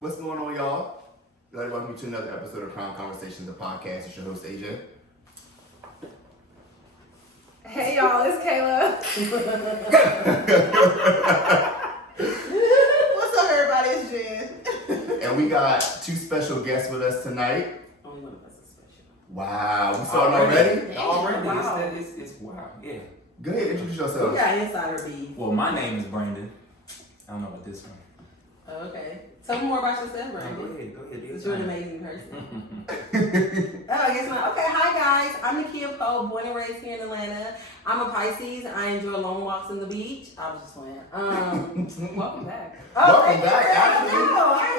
What's going on, y'all? I'd like to welcome you to another episode of Crown Conversations, the podcast. It's your host, AJ. Hey, y'all, it's Keila. What's up, everybody? It's Jen. And we got two special guests with us tonight. Only one of us is special. Wow, we starting already? Already? Wow. It's wow, yeah. Go ahead, introduce We yourself. got insider beef. Well, my name is Brandon. I don't know about this one. Oh, okay. Tell me more about yourself, Go Brandon. ahead. Because you're an amazing person. I guess not. Okay, hi guys. I'm Nikia, born and raised here in Atlanta. I'm a Pisces. I enjoy long walks on the beach. I was just playing. Welcome back. Welcome back, actually. I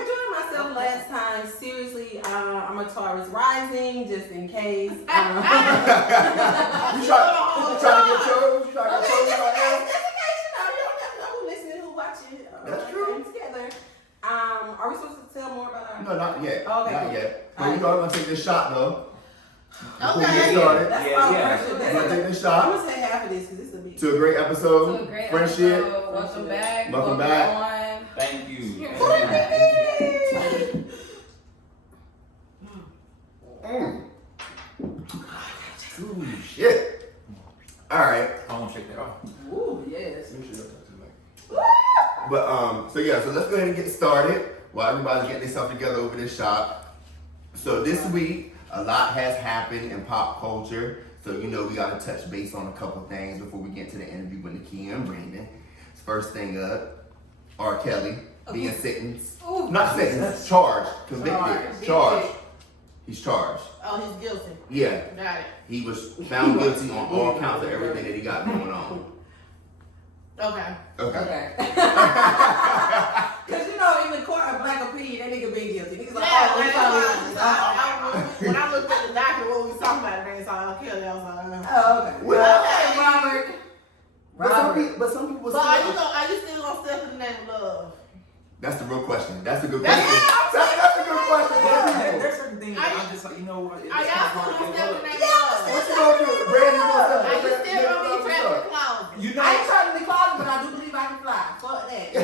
enjoyed myself last time. Seriously, I'm a Taurus rising, just in case. You trying to get chose? You trying to get chose right now? That's okay, you know who listening, who watching. That's true. Together. Are we supposed to tell more about our... No, not yet. Okay. Not yet. But we are going to take this shot, though. Before we Okay. get started. That's Yeah, all yeah. pressure. We're going to take this I'm shot going to say half of this because this will be... to a great episode. To a great Friendship. episode. Welcome back. Welcome back. Thank you. Ooh, shit. All right. I won't shake that off. Ooh, yes. But so let's go ahead and get started while everybody's getting themselves together over this shot. So this week, a lot has happened in pop culture. So we gotta touch base on a couple things before we get to the interview with Nikia and Brandon. First thing up, R. Kelly being sentenced, Ooh. not sentenced, charged, convicted, charged. He's charged. Oh, he's guilty. Yeah, Got it. he was found guilty on all counts of everything that he got going on. Okay. Okay. Because, in the court of black opinion, that nigga been guilty. Niggas like, Yeah, oh, that's he's why when I looked at the document, what we was talking about, and they saw Kelly, I was like, Oh, okay. Well, Okay, Robert. But some people but still. are you still gonna step in the name of love? That's the real question. That's a good That's question. That's a good question. There's certain things that I'm just like, it's Are y'all kind of still hard gonna to step in love. the name of love? What you gonna do? Brandon, you gonna step Are you in still gonna be trapped in the closet? You I ain't know, trying to be closet, but I do believe I can fly. Fuck that. We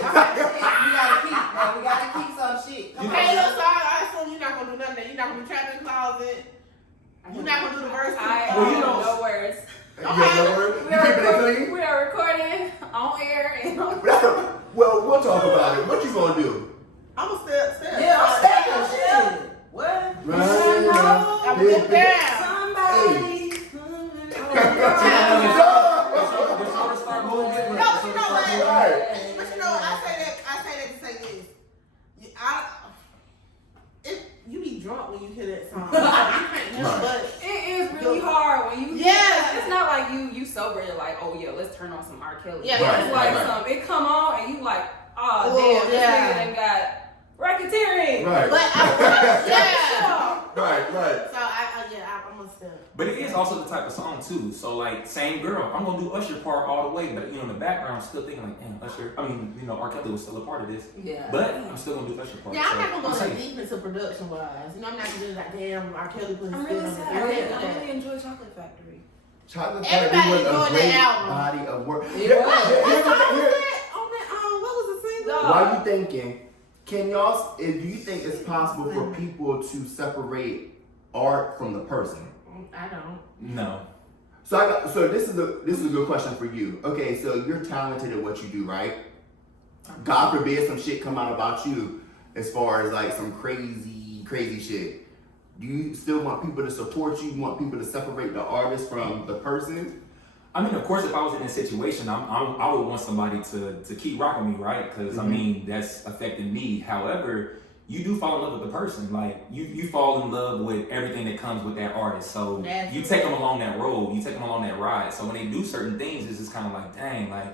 gotta keep some shit. Come Okay, on. so I assume you're not gonna do nothing. You're not gonna be trapped in the closet. You're not gonna do the verse. Well, you know- no words. You keeping it clean? We are recording on air and on. Well, we'll talk about it. What you gonna do? I'm gonna step. Yeah, I'm saying shit. What? I'm gonna get down. Somebody. we're sort of start moving. No, but you know what? Right. But you know what? I say that to say this. You be drunk when you hear that song. You can't help but. It is really hard when you. Yeah. It's not like you sober. You're like, oh yeah, let's turn on some R. Kelly. Yeah, Right, It's like right. it come on and you like, oh Oh, damn, this yeah. nigga done got racketeering. Right. But yeah. Right. So I'm gonna step. But it is also the type of song too. So like, same girl, I'm gonna do Usher part all the way. But in the background, I'm still thinking like, damn, Usher. I mean, R. Kelly was still a part of this. Yeah. But I'm still gonna do Usher part. Yeah, I'm so not gonna go safe. that deep into production wise. I'm not gonna do like damn R. Kelly put his I'm spin really on sad. I it. really enjoy Chocolate Factory. Chocolate Everybody Factory was a enjoyed great that album. body of work. It Here- was. here- here- What was the single? No. Why you thinking? Can y'all? Do you think it's possible for people to separate art from the person? I don't. No. So this is a good question for you. Okay, so you're talented at what you do, right? God forbid some shit come out about you as far as like some crazy shit. Do you still want people to support you? You want people to separate the artist from the person? I mean, of course, if I was in this situation, I would want somebody to keep rocking me, right? Because, I mean, that's affecting me. However, you do fall in love with the person. Like, you fall in love with everything that comes with that artist. So you take them along that road. You take them along that ride. So when they do certain things, it's just kind of like, dang, like,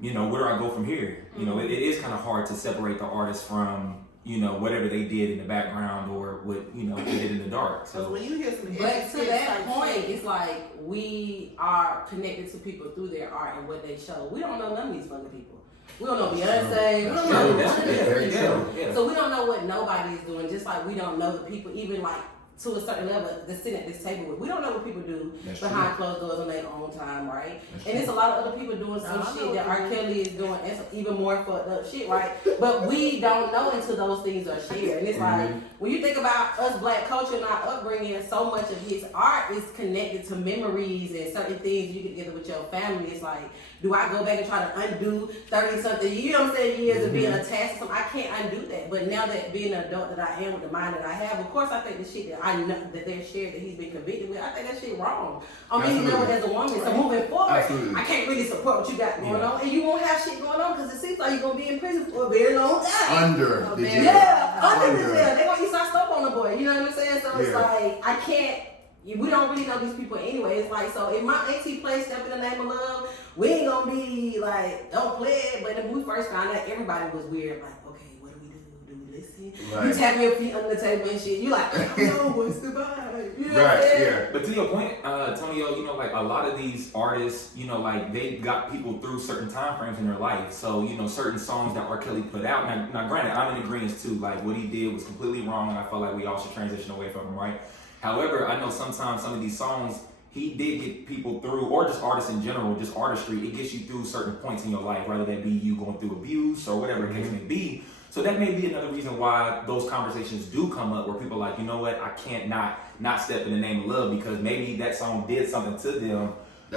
where do I go from here? It is kind of hard to separate the artist from, whatever they did in the background or what, they did in the dark. So So when you hear some But to that point, shit, it's like we are connected to people through their art and what they show. We don't know none of these fucking people. We don't know Beyonce. We don't know That's none of true. these Very people. true. yeah. So we don't know what nobody is doing. Just like we don't know the people, even like to a certain level to sit at this table with. We don't know what people do That's behind closed doors on their own time, right? That's And it's a lot of other people doing some I know shit what that you R. mean. Kelly is doing and some even more fucked up shit, right? But we don't know until those things are shared. And it's like, when you think about us black culture and our upbringing, so much of his art is connected to memories and certain things you get together with your family. It's like, do I go back and try to undo 30-something, you know what I'm saying, years of being attached to something? I can't undo that. But now that being an adult that I am with the mind that I have, of course I think the shit that I know that they're shared that he's been convicted with, I think that shit wrong. On many levels as a woman. So moving forward, Absolutely. I can't really support what you got going on. And you won't have shit going on because it seems like you're going to be in prison for a very long time. Under the jail. Yeah, under the Under. jail. They're going to eat some stuff on the boy. You know what I'm saying? So it's Yeah. like, I can't. We don't really know these people anyway. It's like, so if my auntie plays Step in the Name of Love, we ain't gonna be like, don't play it. But if we first found out, everybody was weird. Like, okay, what do we do? Do we listen? Right. You tap your feet under the table and shit. You like, I don't know, what's the vibe? You know what I'm Right, saying? yeah. But to your point, Tonio, you know, like a lot of these artists, you know, like they got people through certain time frames in their life. So, you know, certain songs that R. Kelly put out. Now granted, I'm in agreement too. Like what he did was completely wrong, and I felt like we all should transition away from him, right? However, I know sometimes some of these songs he did get people through, or just artists in general, just artistry. It gets you through certain points in your life, whether that be you going through abuse or whatever the case may be. So that may be another reason why those conversations do come up, where people are like, you know what, I can't not step in the name of love, because maybe that song did something to them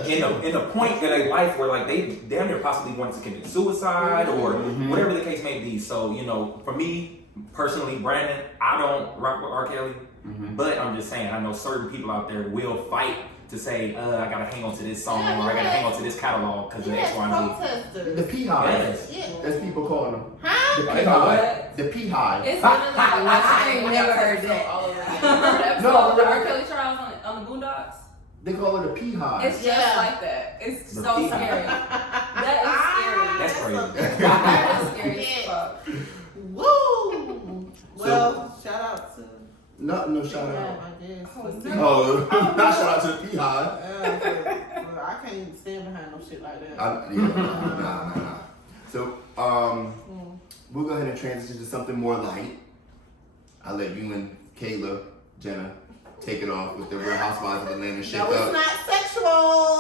in a point in their life where like they damn near possibly wanted to commit suicide or whatever the case may be. So, you know, for me personally, Brandon, I don't rock with R. Kelly, but I'm just saying, I know certain people out there will fight to say, I gotta hang on to this song, or I gotta hang on to this catalog because of X, Y, and Z. protesters. The pea hive. Yes. Yeah. That's people calling them. Huh? The pea hive. The pea hive. It's literally like I ain't never heard that. all over again. Remember the No, episode of the no. R. Kelly trials on the Boondocks? They call it a pea hive. It's just Yeah. like that. It's The so pea scary. That That's is crazy. scary. That is scary as Yeah. fuck. Woo! Well, shout out to No shout yeah, out. I guess. Oh, not shout out to the pea hive. I can't even stand behind no shit like that. Nah. So, we'll go ahead and transition to something more light. I'll let you and Keila, Jenna, take it off with the Real Housewives of Atlanta shit No, it's up. not sexual.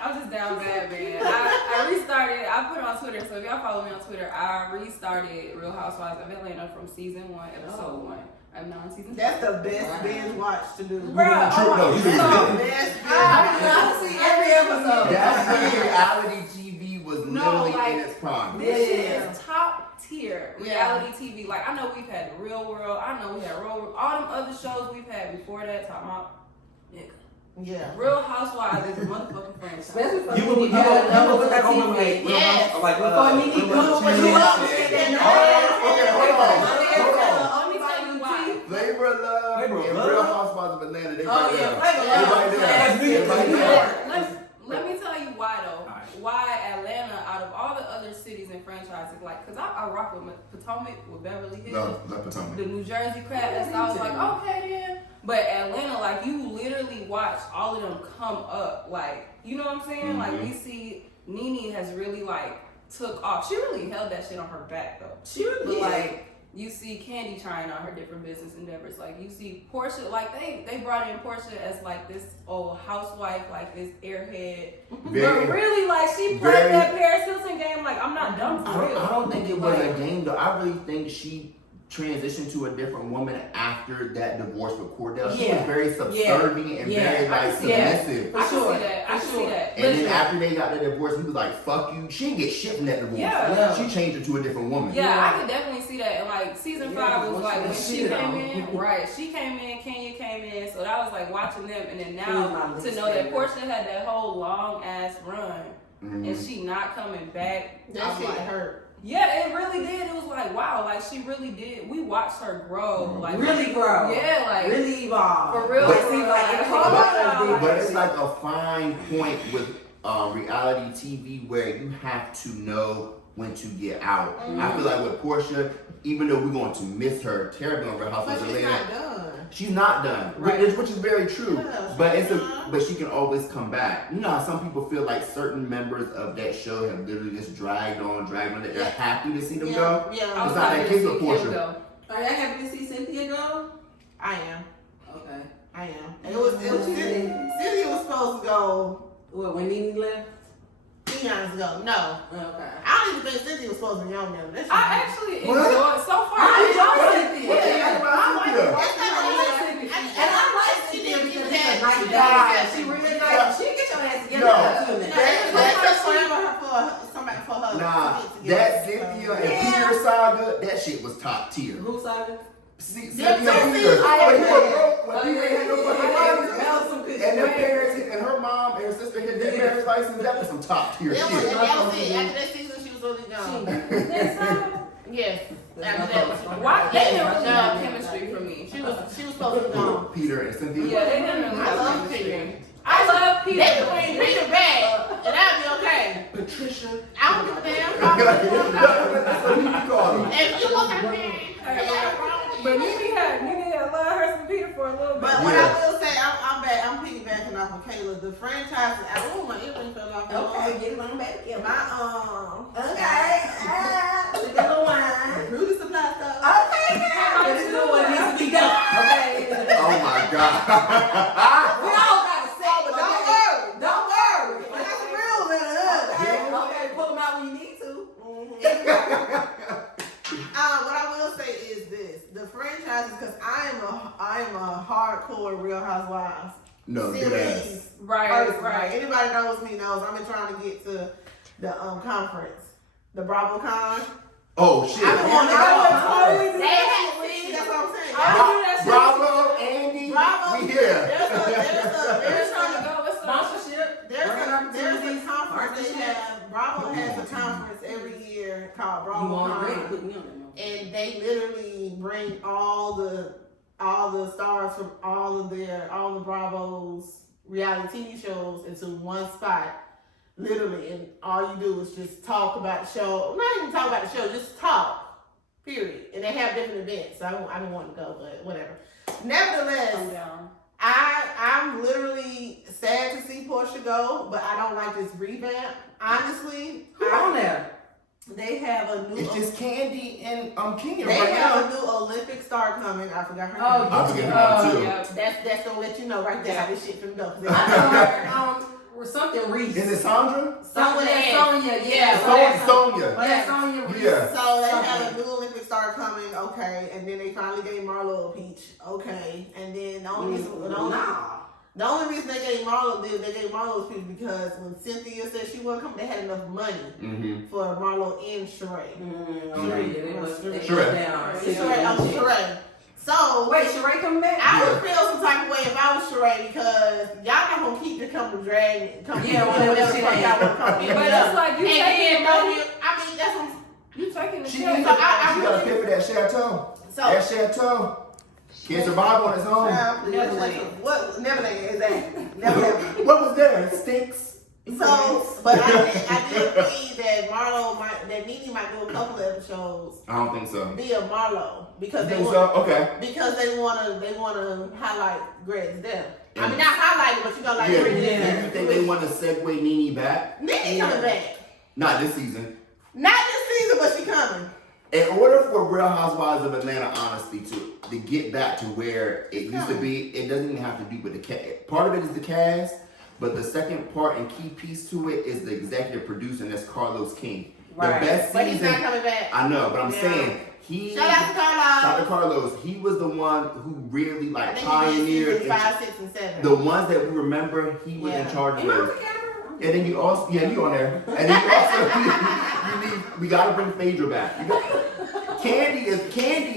I'm just down bad, man. I restarted. I put it on Twitter, so if y'all follow me on Twitter, I restarted Real Housewives of Atlanta from season 1, episode 1. I'm now on season 2. That's the best binge watch to do. Bruh, True, no, you did God. good. Best binge I see every episode. That's when reality TV was No, literally like, in its prime. This shit Yeah. is top tier reality TV. Like, I know we've had Real World. I know we had Real, all them other shows we've had before that. Talking about, nigga. Yeah. Real Housewives is a motherfucking franchise. Especially for You would me, put that on like Yes. Before Real Nene Housewives. Let me tell you why. Flavor of Love Flavor of and Love? Real Housewives of Atlanta, they Oh, right yeah, there. Flavor of They Love. right there. That's They right me. there. Let me tell you why though. Alright. Why Atlanta, out of all the other cities and franchises, like, cause I rock with Potomac, with Beverly Hills, No, not Potomac. the New Jersey crap. And so I was like, okay then. But Atlanta, like, you literally watch all of them come up. Like, you know what I'm saying? Like, we see Nene has really like took off. She really held that shit on her back though. She really But like, you see Candy trying out her different business endeavors. Like, you see Portia, like they brought in Portia as like this old housewife, like this airhead. Very- But really, like, she played very- that Paris Hilton game. Like, I'm not dumb I for real. don't think it was a Like, game though. I really think she transitioned to a different woman after that divorce with Cordell. She was Yeah. very subservient and very I like can see that. submissive. I can sure. see that. I can For see sure. that. And then Listen, after they got the divorce, he was like, "Fuck you." She didn't get shit from that divorce. Yeah. She changed into a different woman. yeah, I could definitely see that. And like season 5 was like when she shit came on. in, right? She came in, Kenya came in, so that was like watching them. And then She was now my to least know that favorite. Portia had that whole long ass run, Mhm. and she not coming back. That I'm shit like, hurt. yeah, it really did. It was like, wow, like she really did. We watched her grow, like really grow. Yeah, like Really evolve. for real. But it seems like like, it hold takes on. But it's like a fine point with reality TV where you have to know when to get out. I feel like with Portia, even though we're going to miss her terribly on Real But Housewives of she's Atlanta, not done. she's not done, Right. which is very true. Yeah, But she's not. but she can always come back. You know how some people feel like certain members of that show have literally just dragged on, that they're happy to see them go. Yeah. I was It's not happy that to case see with Kim Portia. go. Are y'all happy to see Cynthia go? I am. Okay. I am. And it was Cynthia was supposed to go. What, when Nene left? 2 years ago. No. Okay. I don't even think Cynthia was supposed to be on there. That's I actually What? enjoyed so far. I enjoy What? Cynthia. What you think about Cynthia? And I like Cynthia because she's a nice She guy. does. She really nice. She get your ass together. No. too, man. That's for somebody for her. Nah, to get that together. Cynthia and Peter saga, that shit was top tier. Who saga? See, Yeah, Cynthia and Cynthia, Peter, I when he was agree. broke, when Peter ain't had no fucking money, That was some good and their shit. parents and her mom and her sister had their marriage license, that was some top tier That was, shit. and that was it. After that season, she was really gone. Yes. After that, was Why they didn't really Yeah. have chemistry for me. She was supposed to be gone. Peter and Cynthia. Yeah, they didn't really I have love chemistry. Peter. I love Peter. They could bring Peter back, and I'd be okay. Patricia. I don't give a damn. That's what you call him. If you want that man, But Nene had loved her some Peter for a little bit. But what I will say, I'm back. I'm piggybacking off of Keila. The franchise. My earring fell off. Okay, get it on back again. My Okay. Look at the wine. beauty supply stuff. Okay, girl. But it's doing what needs to be done. Okay. Oh my God. We all got to say, but don't worry. Don't worry. That's the real man. Okay, pull them out when you need to. What I will say is this: the franchises, because I am a hardcore Real Housewives No, good ass. series. Right, person. right. Anybody knows me knows I've been trying to get to the conference, the BravoCon. Oh shit. I've been wanting to I go. would totally do They that. had seen. That's what I'm saying. I would do that shit. Bravo, Andy. Bravo. We here. We're trying to go. What's up? Sponsorship. There's a conference they have. Bravo has a conference every year called You want to BravoCon, put me on there. and they literally bring all the stars from all the Bravo's reality TV shows into one spot, literally, and all you do is just talk about the show. Not even talk about the show, just talk. Period. And they have different events. So I don't want to go, but whatever. Nevertheless, Calm down. I'm literally sad to see Portia go, but I don't like this revamp. Honestly, Who on there? they have a new. It's just Candy and Kenya They right have now. a new Olympic star coming. I forgot her Oh, name. I forget her name too. Yeah. That's gonna let you know right there how this shit finna go. 'Cause they- I know her. Or something Reese. Is it Sandra? Someone Sonia. Sonia. Yeah. Sonia. Yeah, Sonia Reese. Yeah. So they have a new Olympic star coming, okay, and then they finally gave Marlo a peach, okay, and then the only reason they gave Marlo a peach because when Cynthia said she wasn't coming, they had enough money Mm-hmm. for Marlo and Sheree. Sheree. So Wait, Sheree coming back? I would feel some type of way if I was Sheree because y'all not gonna keep the company drag. Yeah, whatever the shit fuck ain't. y'all want to come in. But it's like you And taking then, the money. I mean, that's what You taking the She shit. needs So to, I she got to really- pay for that chateau. so. That chateau can't survive on its own. Neverland. What Neverland is that? Neverland. What was there? Stinks. So, but I did believe that Nene might do a couple of episodes I don't think so. via Marlo because You they think want so? Okay. because they wanna highlight Greg's death. I mean, not highlight it, but you know, like Yeah. bring it Do in. you think they want to segue Nene back? Nene coming back. Not this season. Not this season, but she coming. In order for Real Housewives of Atlanta, honestly, to get back to where it used to be, it doesn't even have to be with the cast. Part of it is the cast, but the second part and key piece to it is the executive producer, and that's Carlos King. Right. The best But he's season. not coming back. I know, but I'm Yeah. saying he. Shout out to Carlos. Shout out to Carlos. He was the one who really I like think he did pioneered. season 5, 6, and 7. The ones that we remember, he was in Yeah. charge Am I on of. the camera? And then you also, yeah, you on there. And then you also, we gotta bring Phaedra back. Candy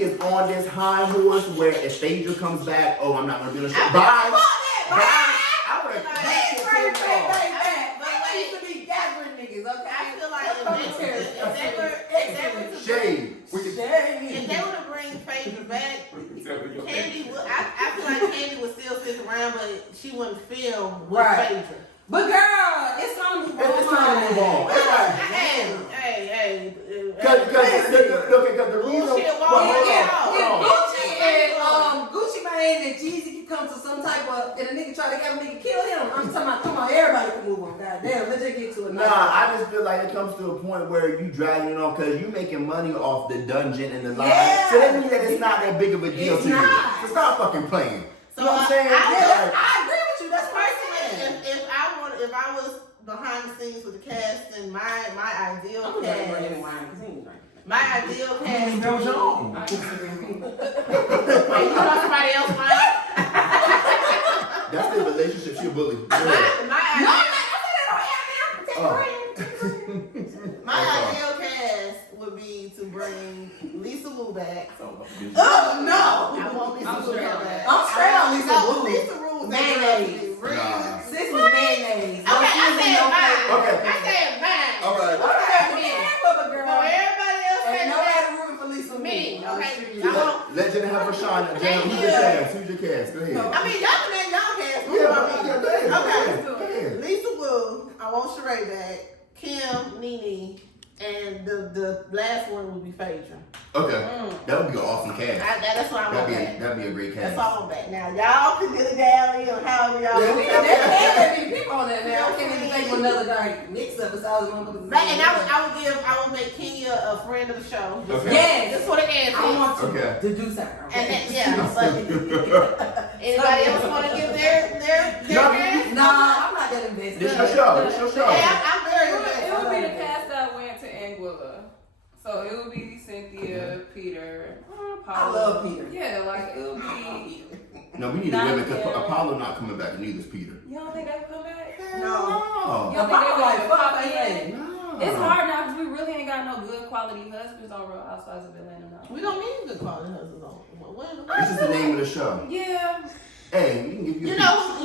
is on this high horse where if Phaedra comes back, oh, I'm not gonna be on the show. Bye. Bye. I would I feel like if they were to Shade. if they were to bring Phaedra back, Candy would. I feel like Candy would still stick around, but she wouldn't film with Right. Phaedra. But girl, it's time to move on. It's time to move on. It's like, Hey. Cause the reason. Bullshit well, wall. hold on. If Gucci Mane and Jeezy can come to some type of, and a nigga try to get a nigga kill him, I'm talking about, come on, everybody can move on. God damn, let's just get to it. Nah, I just feel like it comes to a point where you dragging it on because you making money off the dungeon and the line. Yeah. So that means that it's not that big of a deal It's to you. not. So stop fucking playing. So You know what I'm saying? I agree with you. That's Personally, crazy. if I was behind the scenes with the cast, then my ideal I'm gonna bring cast, him wine because he ain't drinking. my ideal cast would Don't be. you? I disagree. Hey, you want somebody else wine? That's the relationship she a bully. My No, ideal, I'm my ideal cast would be to bring Lisa Wu back. Oh no! I want Lisa I'm Wu straight on back. that. I'm straight on Lisa Wu. Lisa Wu was Mayonnaise. Nah. Sis was mayonnaise. No Okay, I seasoning, said no mine. flavor. Okay. I said mine. All right. So everybody else Ain't said nobody rooting for Lisa Wu. me. I'm Okay. serious. I want- Let Jenna have her shine. Jenna, who's your cast? Who's your cast? Go ahead. I mean, y'all can name y'all cast. Yeah, go ahead. Okay. Go ahead. Lisa Wu, I want Sheree back. Kim, Nene, and the last one would be Phaedra. Okay. That would be an awesome cast. That's what I want back. That'd be a great cast. That's all I want back. Now, y'all can get it down here, however y'all Yeah, want. There can't be people on that now. I can't even think of another guy mix up besides the one. Right, and I would make Kenya a friend of the show. Okay. Yes. Just for the answer. I want you Okay. to do something. And then, yeah, but anybody else want to give their cast? No, I'm not that invested. This your show. This your show. Hey, I'm very It invested. would be the cast that went to Anguilla. So it would be Cynthia, Peter, I Paula. love Peter. Yeah, like it would be. No, we need a women because Apollo not coming back, and neither's Peter. You don't think they would come back? No. You don't think they would Like, pop fuck in? that. No. It's hard now because we really ain't got no good quality husbands on Real Housewives of Atlanta now. We don't need good quality husbands on. This is the name of the show. Yeah. Hey, we can give you a You piece.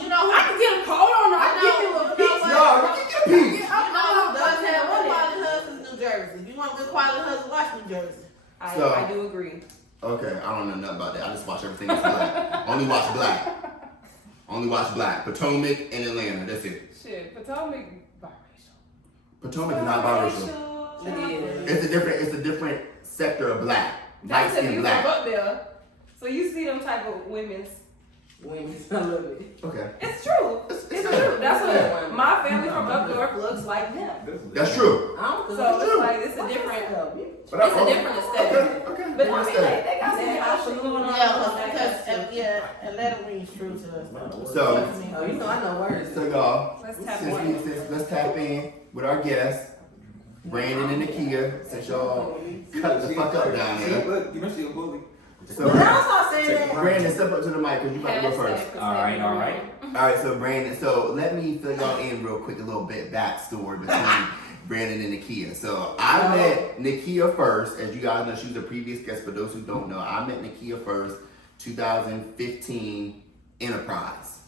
know, I can get a hold on. I can give you a You know piece. what? No, we can get a piece. You know who does have good quality husbands? New Jersey. If you want good quality husbands, watch New Jersey. So- I do agree. Okay, I don't know nothing about that. I just watch everything that's black. Only watch black. Only watch black. Potomac and Atlanta. That's it. Shit, Potomac biracial. Potomac is not biracial. Yeah. It's a different sector of black. Light That's if skin you black. from up there. So you see them type of women's. Women, I love it. Okay. It's true. It's true. That's what my family from up north looks like them. That's true. I don't So it's like it's a different. But It's a different aesthetic. Okay. But I mean, they got some house going on. Yeah, Atlanta rings true to us. So- Oh, you know I know words. So y'all, Let's tap let's tap in with our guests, Brandon and Nikia, since y'all cut the fuck up down there. Look, you know she a bully. So But now stop saying that. Brandon, step up to the mic because you about to go first. All right. All right, so Brandon, so let me fill y'all in real quick, a little bit backstory between Brandon and Nikia. So I met Nikia first, as you guys know, she was a previous guest. For those who don't know, I met Nikia first, 2015 Enterprise.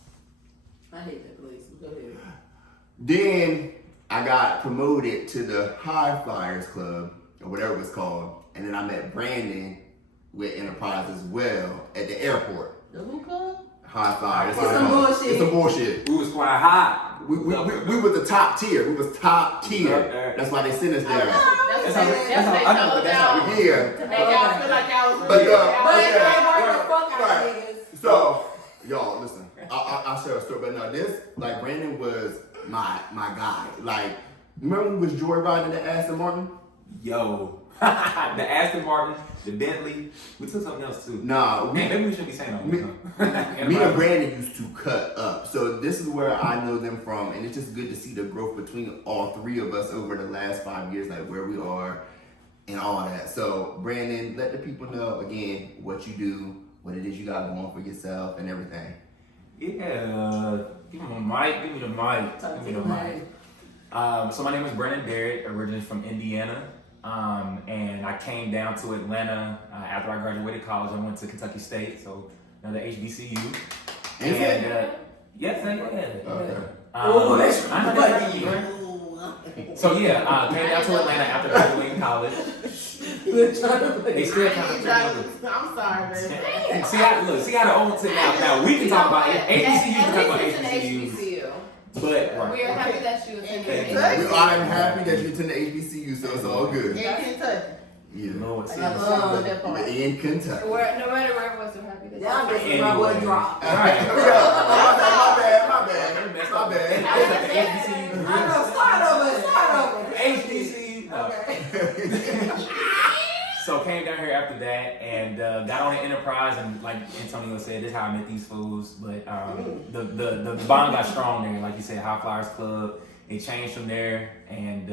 I hate that place. Go ahead. Then I got promoted to the High Flyers Club, or whatever it was called, and then I met Brandon with Enterprise as well at the airport. The who club? High Flyers. It's some bullshit. It's some bullshit. We was flying high. We were the top tier. We was top tier. That's why they sent us there. That's how- that's how I know, but that's how we Yeah. To make y'all feel like y'all was But, real. But it yeah. ain't worth the fuck out Right. of niggas. So, y'all, listen. I'll share a story, but no, this, like, Brandon was my guy. Like, remember when we was joyriding the Aston Martin? Yo. The Aston Martin, the Bentley. We took something else too. Nah, Man, maybe we shouldn't be saying all Me- this. me and Brandon used to cut up. So this is where I know them from, and it's just good to see the growth between all three of us over the last 5 years, like where we are and all that. So Brandon, let the people know again what you do, what it is you got going for yourself and everything. Yeah. Give me the mic. Give me the mic. Talk Give me to the the mic. So my name is Brennan Barrett, originally from Indiana. And I came down to Atlanta after I graduated college. I went to Kentucky State, so another HBCU. Is it? And yes, I did. Okay. Oh, that's I did. So yeah, came down to Atlanta after graduating college. They still kind of I'm sorry, man. See how the old to now we can talk about it. HBCUs can talk about At least HBCUs. it's an HBCU. But We are happy that you attended. Kentucky. I'm happy that you attend the HBCU, so it's all good. In Kentucky. Yeah. Lord, see, I love that part. In Kentucky. Where, no matter where it was, we're happy that you Y'all attended. just my boy drop. All right. My bad. I know, start over. Okay. So came down here after that and got on the Enterprise, and like Antonio said, this is how I met these fools. But the bond got strong there. Like you said, High Flyers Club. It changed from there, and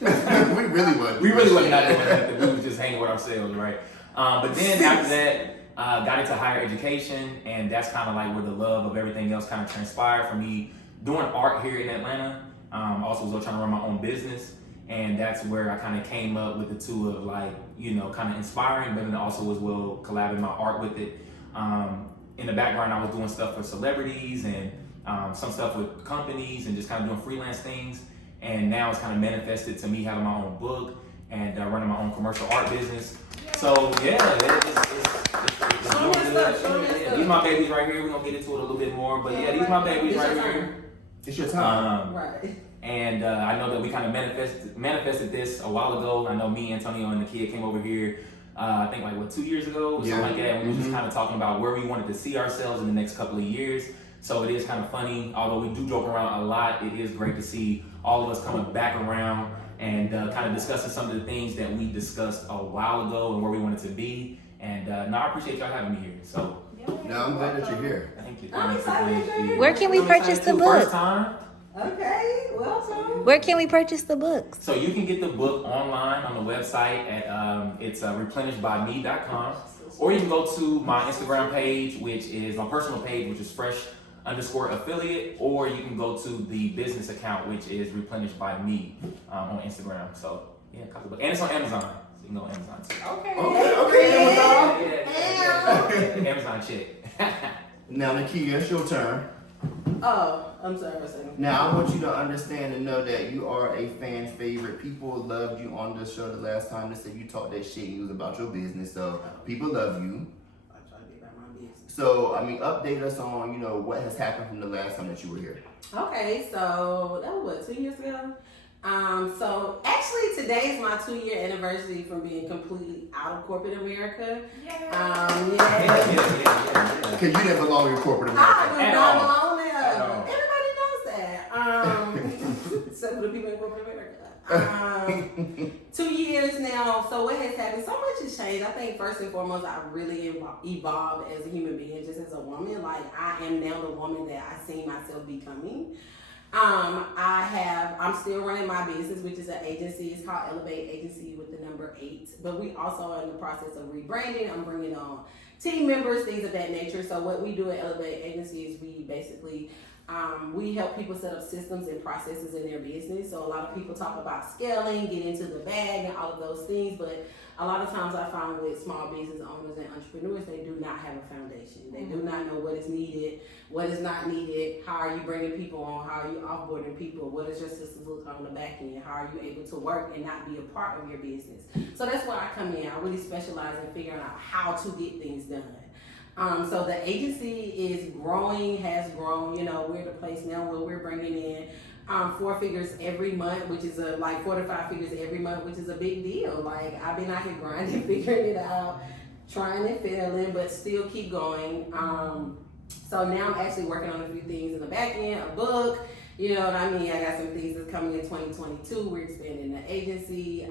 we really wasn't. We really wasn't not doing nothing. We was just hanging with ourselves, right? But then after that, got into higher education, and that's kind of like where the love of everything else kind of transpired for me. Doing art here in Atlanta, also was trying to run my own business, and that's where I kind of came up with the two of like, you know, kind of inspiring, but then also as well collabing my art with it. In the background, I was doing stuff for celebrities and some stuff with companies and just kind of doing freelance things. And now it's kind of manifested to me having my own book and running my own commercial art business. So yeah, these are my babies right here. We're gonna get into it a little bit more, but yeah, these are my babies right here. It's your time. Right. And I know that we kind of manifested this a while ago. I know me, Antonio, and Nikia came over here, I think like 2 years ago or something like that. And we were just kind of talking about where we wanted to see ourselves in the next couple of years. So it is kind of funny, although we do joke around a lot, it is great to see all of us coming back around and kind of discussing some of the things that we discussed a while ago and where we wanted to be. And no, I appreciate y'all having me here. So No, I'm glad that you're here. thank you. I'm excited. Where can we purchase the book? First time. Okay, well, so. Where can we purchase the books? So you can get the book online on the website at it's replenishedbyme.com, or you can go to my Instagram page, which is my personal page, which is fresh_affiliate, or you can go to the business account, which is replenished by me on Instagram. So yeah, copy the book, and it's on Amazon. So you can go on Amazon too. Okay, Amazon. Yeah. Amazon check. Now, Nikia, it's your turn. Oh, I'm sorry for a second. Now, I want you to understand and know that you are a fan favorite. People loved you on the show the last time. They said you talked that shit. You was about your business, so people love you. I try to be about my business. So, I mean, update us on, you know, what has happened from the last time that you were here. Okay, so that was 2 years ago. So actually today is my 2-year anniversary from being completely out of corporate America. Yeah. Because you didn't belong in corporate America. I do not belong there. Everybody knows that. Except for the people in corporate America. 2 years now. So what has happened? So much has changed. I think first and foremost, I really evolved as a human being, just as a woman. Like I am now the woman that I see myself becoming. I'm still running my business, which is an agency. It's called Elevate Agency with the number 8. But we also are in the process of rebranding. I'm bringing on team members, things of that nature. So what we do at Elevate Agency is we basically we help people set up systems and processes in their business. So a lot of people talk about scaling, get into the bag and all of those things, but a lot of times I find with small business owners and entrepreneurs, they do not have a foundation. They do not know what is needed, what is not needed, how are you bringing people on, how are you offboarding people, what does your systems look on the back end, how are you able to work and not be a part of your business. So that's where I come in. I really specialize in figuring out how to get things done. So the agency is growing, has grown. You know, we're at a place now where we're bringing in 4 figures every month, which is like 4 to 5 figures every month, which is a big deal. Like I've been out here grinding, figuring it out, trying and failing, but still keep going. So now I'm actually working on a few things in the back end, a book. You know what I mean? I got some things that's coming in 2022. We're expanding the agency.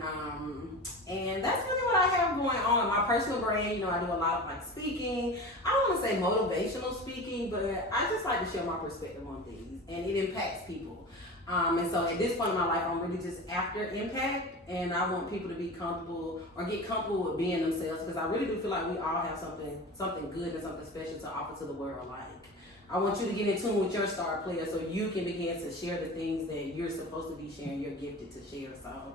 And that's really what I have going on. My personal brand, you know, I do a lot of like speaking. I don't want to say motivational speaking, but I just like to share my perspective on things and it impacts people. And so at this point in my life, I'm really just after impact, and I want people to be comfortable or get comfortable with being themselves, because I really do feel like we all have something good and something special to offer to the world. Like, I want you to get in tune with your star player so you can begin to share the things that you're supposed to be sharing, you're gifted to share. So,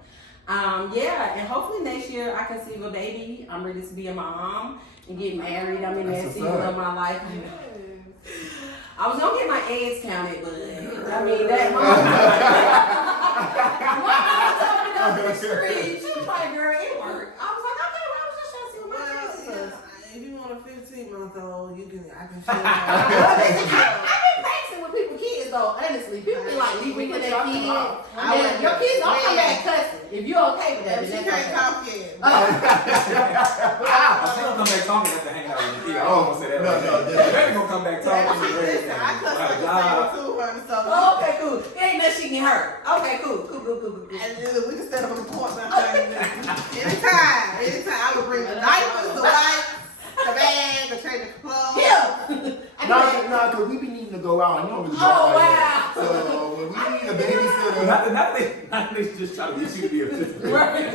yeah, and hopefully next year I conceive a baby. I'm ready to be a mom and get married. I'm in that season of my life. I was gonna get my eggs counted, but I mean that mom told me down the street. She was like, "Girl, it worked." I was like, "Okay, well, I was just trying to see what my chances was." If you want a 15-month-old, I can show you. I've been practicing with people, kids though. Honestly, people be like, "Leave me with that kid." Your kids don't come back cussing. If you're okay with that, She can't come in. Wow. come back talking after hanging out with Nikia. I Oh, don't want to say that. no, right no, now. definitely. Baby gonna come back talking. Listen, I cussed her to her and stuff. Oh, okay, cool. It ain't nothing she can hurt. Okay, cool. And then we can stand up on the porch and anytime, I would bring the diapers, the wipes, the bag, the change of clothes. Yeah. No, because we be needing to go out. I know really go Oh, out like that. wow. So when we need a babysitter, Not they just try to get you to be a fifth grader. Right.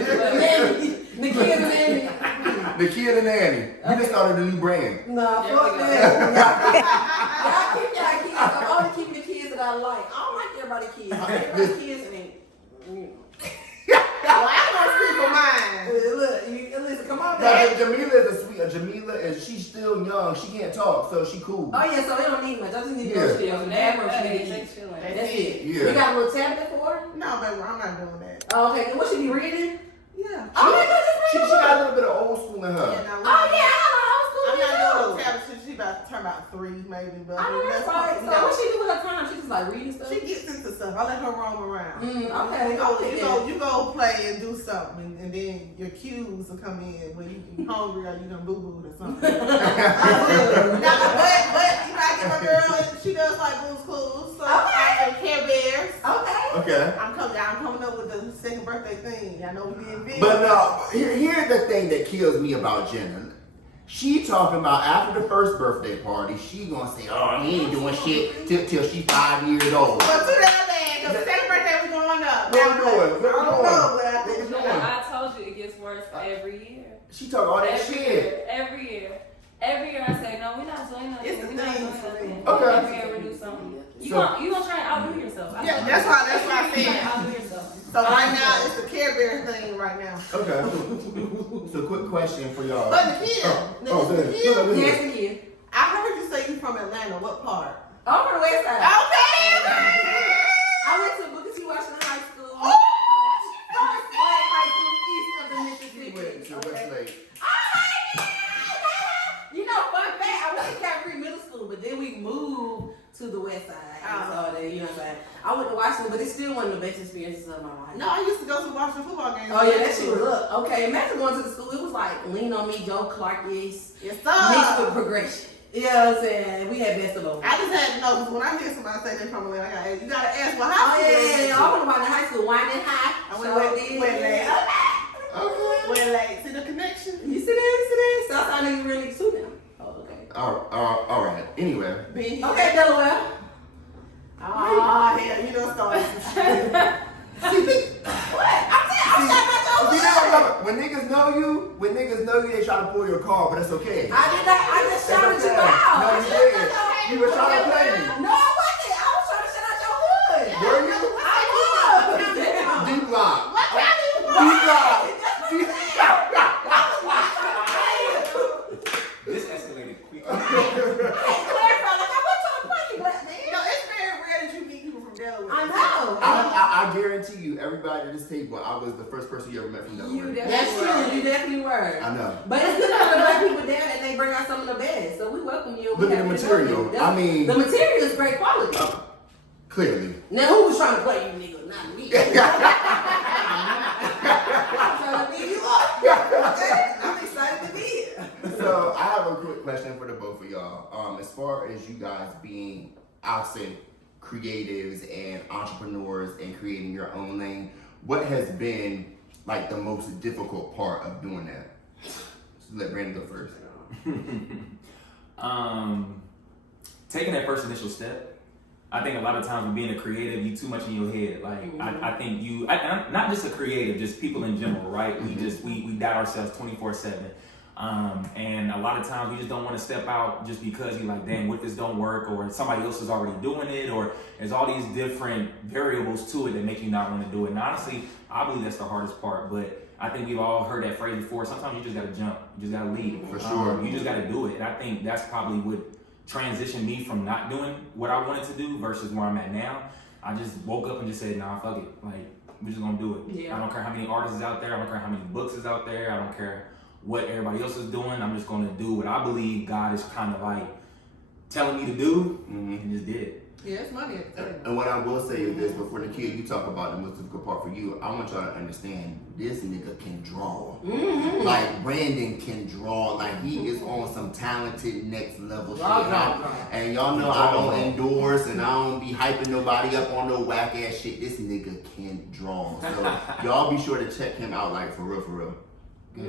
The kids and Nanny. the kid and nanny, we just started a new brand. Nah, There fuck we go. that. Y'all keep y'all kids. I'm only keeping the kids that I like. I don't like everybody's kids. Everybody's kids ain't. Well, I'm gonna speak for mine. Look, listen, come on, Now, man. Jamila is a sweet. Jamila is she's still young. She can't talk, so she cool. Oh yeah, so it don't need much. I just need to Yeah. go upstairs and have her That she is, need to they eat. chilling. That's it. Yeah. You got a little tablet for her? No, baby, I'm not doing that. Oh, okay. What she be reading? Yeah. Oh, my God, She just read got a a little bit of old school in her. Oh yeah, I know. I was cool. I'm not doing too. no tablet shit. She about to turn about 3 maybe, but I know that's right. So what she do with her time? She just like reading stuff. she gets into stuff. I let her roam around. Okay. You go play and do something, and then your cues will come in when you hungry or you done boo booed or something. But you know, I get my girl, she does like Blue's Clues, so and Care Bears. Okay. Okay. I'm coming up with the second birthday thing. I know we did big. But no, here's the thing that kills me about Jenna. She talking about after the first birthday party, she gonna say, "Oh, he ain't doing shit till she's 5 years old." But to that man, the second birthday we going up. What we doing? I don't know, but I think it's What we going. doing? I told you it gets worse every year. She talk all that Every shit. year, every year. Every year I say, no, we're not doing nothing. It's the We're not thing doing for me. nothing. Okay. Every year we do something. You gonna try and outdo yourself. Yeah, that's why I You try said. and outdo yourself. So right now it's the Care Bear thing right now. Okay. So quick question for y'all. But Nikia, Nikia. Yes, again. I heard you say you from Atlanta. What part? I'm from the west side. Okay. I went to Booker T. Washington High School. Oh, First black high school east of the She went Mississippi. to Westlake. You know, fun fact, I went to Cat Creek Middle School, but then we moved to the west side. Oh. So, you know what I'm saying? I went to Washington, but it's still one of the best experiences of my life. no, I used to go to Washington football games. Oh, yeah, that shit was up. Okay, imagine going to the school. It was like Lean on Me, Joe Clark-ish, Yes, mixed with sir. progression. You know what I'm saying? We had best of both. I just had to know because when I hear somebody say they're from Atlanta, you gotta ask what Oh, high school. yeah. I went to Washington High School, Winding High. I went Sure to did. Westlake. Okay. Well, like, see the connection? You see that? Southside niggas really too now. Oh, okay. All right. Anyway. Being here. Okay, Delaware. Oh, hell, you done started some shit. What? I'm See, saying, no, when niggas know you, they try to pull your car, but that's okay. I just shouted That's you okay. out. No, you didn't. You were trying to play me. No, I wasn't. I was trying to shout out your hood. Were you? I was. D block. What kind of D block. This escalated quickly. Clarify, like I went to a party, black man. You know, it's very rare that you meet people from Delaware. I know. I guarantee you, everybody at this table, I was the first person you ever met from Delaware. You That's true. You definitely were. I know. But it's good for the black people there that they bring out some of the best. So we welcome you. Look at the material. I mean, the material is great quality. clearly. Now who was trying to play you, nigga? Not me. I'm trying to beat you up. I'm excited to be here. So I have a quick question for the both of y'all. As far as you guys being, I'll say, creatives and entrepreneurs and creating your own lane, what has been like the most difficult part of doing that? So let Brandon go first. Taking that first initial step. I think a lot of times with being a creative, you too much in your head. Like I think I'm not just a creative, just people in general, right? We doubt ourselves 24/7. And a lot of times we just don't want to step out just because you're like, damn, what if this don't work, or somebody else is already doing it, or there's all these different variables to it that make you not want to do it. And honestly, I believe that's the hardest part, but I think we've all heard that phrase before. Sometimes you just gotta jump, you just gotta lead. For sure. You just gotta do it. And I think that's probably what transitioned me from not doing what I wanted to do versus where I'm at now. I just woke up and just said, nah, fuck it. Like, we're just gonna do it. Yeah. I don't care how many artists is out there. I don't care how many books is out there. I don't care what everybody else is doing. I'm just gonna do what I believe God is kind of like telling me to do, and just did it. Yeah, it's money at the table. And what I will say is this, before Nikia, you talk about the most difficult part for you, I want y'all to understand this nigga can draw. Like Brandon can draw. Like he is on some talented next level shit. And y'all know I don't endorse and I don't be hyping nobody up on no whack ass shit. This nigga can draw. So y'all be sure to check him out, like for real. I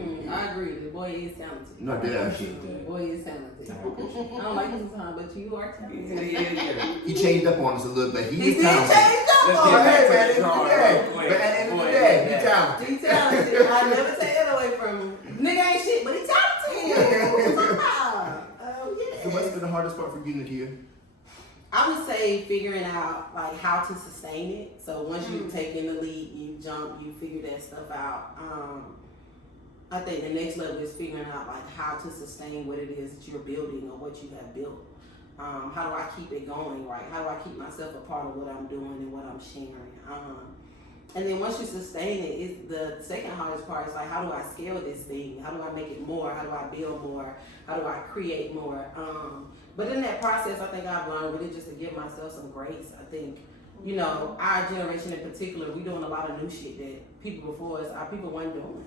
agree. The boy is talented. No, damn shit. The boy is talented. I don't like this time, but you are talented. Yeah. He changed up on us a little bit. He is did talented. change up Let's on get us. back to But the drawing. at the end of the day, he talented. He talented. I never take that away from him. Nigga ain't shit, but he talented. What you talking about? So what's been the hardest part for you, Nikia? I would say figuring out like how to sustain it. So once you take in the lead, you jump, you figure that stuff out. I think the next level is figuring out like how to sustain what it is that you're building or what you have built. How do I keep it going, right? How do I keep myself a part of what I'm doing and what I'm sharing? And then once you sustain it, the second hardest part is like, how do I scale this thing? How do I make it more? How do I build more? How do I create more? But in that process, I think I've learned really just to give myself some grace. I think, you know, our generation in particular, we doing a lot of new shit that people before us, our people weren't doing.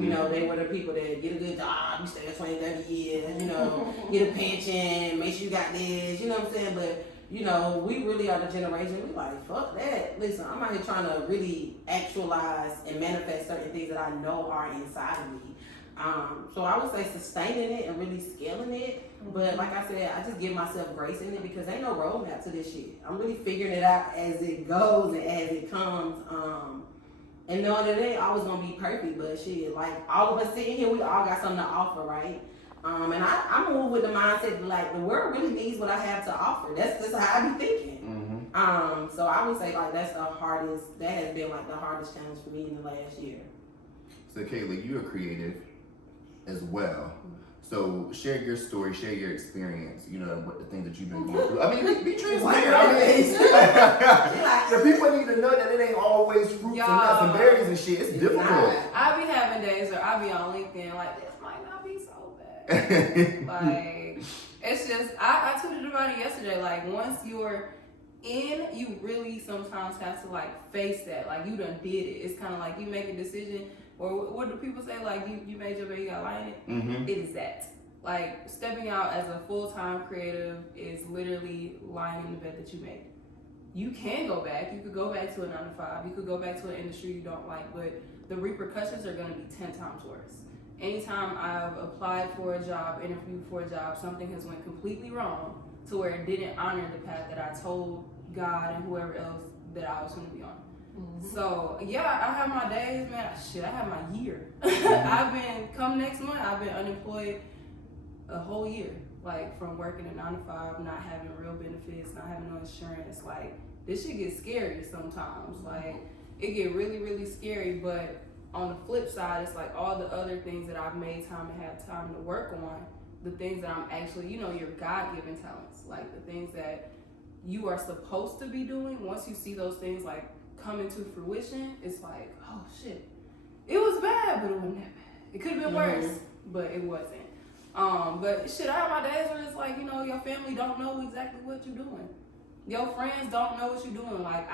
You know, they were the people that get a good job, you stay there 20, 30 years, you know, get a pension, make sure you got this, you know what I'm saying? But, you know, we really are the generation, we like, fuck that. Listen, I'm out here trying to really actualize and manifest certain things that I know are inside of me. So I would say sustaining it and really scaling it. But like I said, I just give myself grace in it because ain't no roadmap to this shit. I'm really figuring it out as it goes and as it comes. And knowing that it ain't always gonna be perfect, but shit, like all of us sitting here, we all got something to offer, right? And I move with the mindset that like the world really needs what I have to offer. That's just how I be thinking. So I would say like that has been like the hardest challenge for me in the last year. So Keila, you're creative as well. So share your story, share your experience, you know, what the things that you've been going through. I mean, be transparent. I mean, the people need to know that it ain't always fruits and nuts and berries and shit. It's difficult. I be having days where I be on LinkedIn like, this might not be so bad. Like, it's just, I tweeted about it yesterday. Like, once you're in, you really sometimes have to like face that. Like, you done did it. It's kind of like you make a decision. Or what do people say? Like, you made your bed, you got lie in it? It is that. Like, stepping out as a full-time creative is literally lying in the bed that you made. You can go back. You could go back to a 9-to-5. You could go back to an industry you don't like, but the repercussions are going to be 10 times worse. Anytime I've applied for a job, interviewed for a job, something has went completely wrong to where it didn't honor the path that I told God and whoever else that I was going to be on. So, yeah, I have my days, man. Shit, I have my year. Come next month, I've been unemployed a whole year. Like, from working a 9-to-5, not having real benefits, not having no insurance. Like, this shit gets scary sometimes. Like, it get really, really scary. But on the flip side, it's like all the other things that I've made time to have time to work on, the things that I'm actually, you know, your God-given talents. Like, the things that you are supposed to be doing. Once you see those things, like, come into fruition, it's like, oh shit, it was bad, but it wasn't that bad. It could have been worse, but it wasn't. But shit, I have my days where it's like, you know, your family don't know exactly what you're doing. Your friends don't know what you're doing. Like,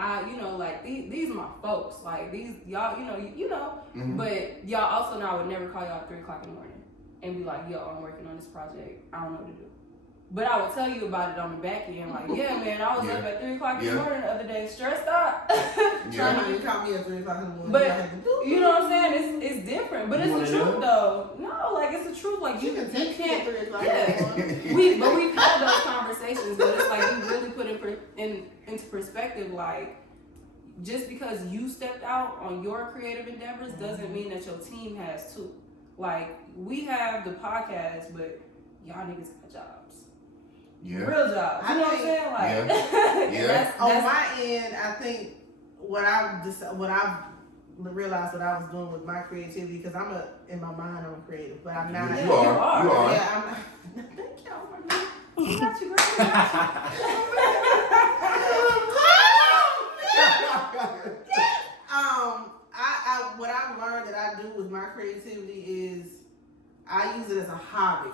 like these are my folks. Like, these y'all, you know. But y'all also know I would never call y'all at 3 o'clock in the morning and be like, yo, I'm working on this project. I don't know what to do. But I would tell you about it on the back end, like, yeah, man, I was up at 3 o'clock in the morning the other day, stressed out. Trying to call me at 3 o'clock in the morning. But, you know what I'm saying? It's different. But it's the truth, though. No, like, it's the truth. Like, you can't. 3 o'clock in the morning. We've had those conversations, but it's like you really put it into perspective, like, just because you stepped out on your creative endeavors doesn't mean that your team has too. Like, we have the podcast, but y'all niggas got jobs. Yeah. Real jobs. You know what I'm saying? Like, yeah. On my end, I think what I've realized what I was doing with my creativity, because in my mind I'm a creative, but I'm not. You are. Yeah, I'm not. Thank y'all. I got you, girl. What I've learned that I do with my creativity is I use it as a hobby.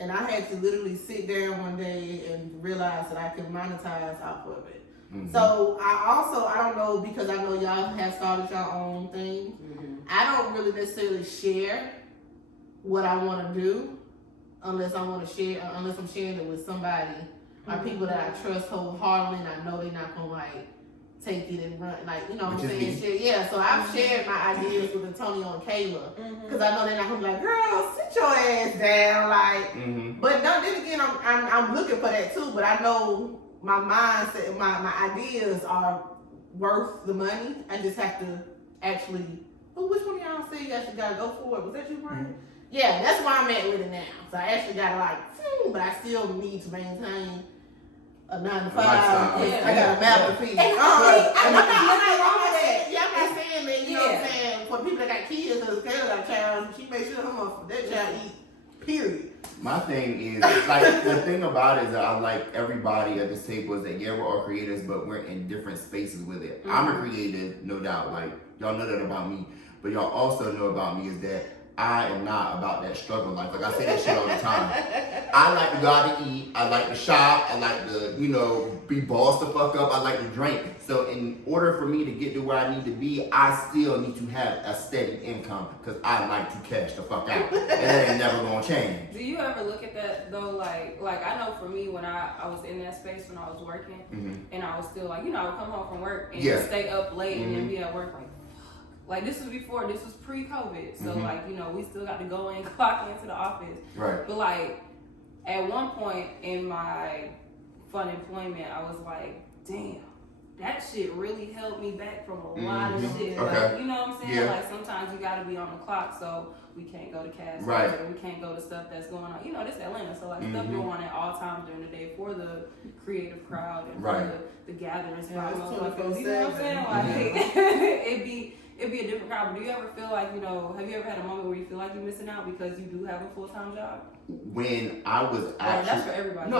And I had to literally sit there one day and realize that I could monetize off of it. Mhm. So I don't know, because I know y'all have started your own thing. I don't really necessarily share what I want to do unless I'm sharing it with somebody or people that I trust wholeheartedly, and I know they're not gonna like take it and run, like, you know what I'm Which is saying? me. Share. Yeah, so I've shared my ideas with Antonio and Kayla because I know they're not gonna be like, girl, sit your ass down, like. But no, then again, I'm looking for that too. But I know my mindset, my ideas are worth the money. I just have to actually. Oh, which one of y'all said you actually gotta go for it? Was that you, Brian? Yeah, that's why I'm at with it now. So I actually gotta but I still need to maintain a 9 to 5. lifestyle. I got a mouth to feed. And I'm not saying that, you know what I'm Yeah. saying, for people that got kids, because Keila got a child, she makes sure that child eat, period. My thing is, like, the thing about it is that I like everybody at this table is that, yeah, we're all creators, but we're in different spaces with it. I'm a creative, no doubt. Like, y'all know that about me. But y'all also know about me is that I am not about that struggle life. Like, I say that shit all the time. I like to go out to eat. I like to shop. I like to, be bossed the fuck up. I like to drink. So in order for me to get to where I need to be, I still need to have a steady income because I like to cash the fuck out. And that ain't never gonna change. Do you ever look at that though? Like I know for me, when I was in that space when I was working, and I was still like, I would come home from work and stay up late and then be at work like this was pre-COVID, so we still got to go in, clock into the office. Right. But like at one point in my fun employment, I was like, damn, that shit really held me back from a lot of shit. Okay. Like, you know what I'm saying? Yeah. Like sometimes you gotta be on the clock, so we can't go to cast Right. or we can't go to stuff that's going on. This Atlanta, so like stuff going on at all times during the day for the creative crowd and Right. for the gatherings. Yeah, it's motherfuckers. You know what I'm saying? 24/7. Like it'd be a different crowd. But do you ever feel like, have you ever had a moment where you feel like you're missing out because you do have a full-time job? When I was Or actually that's for everybody.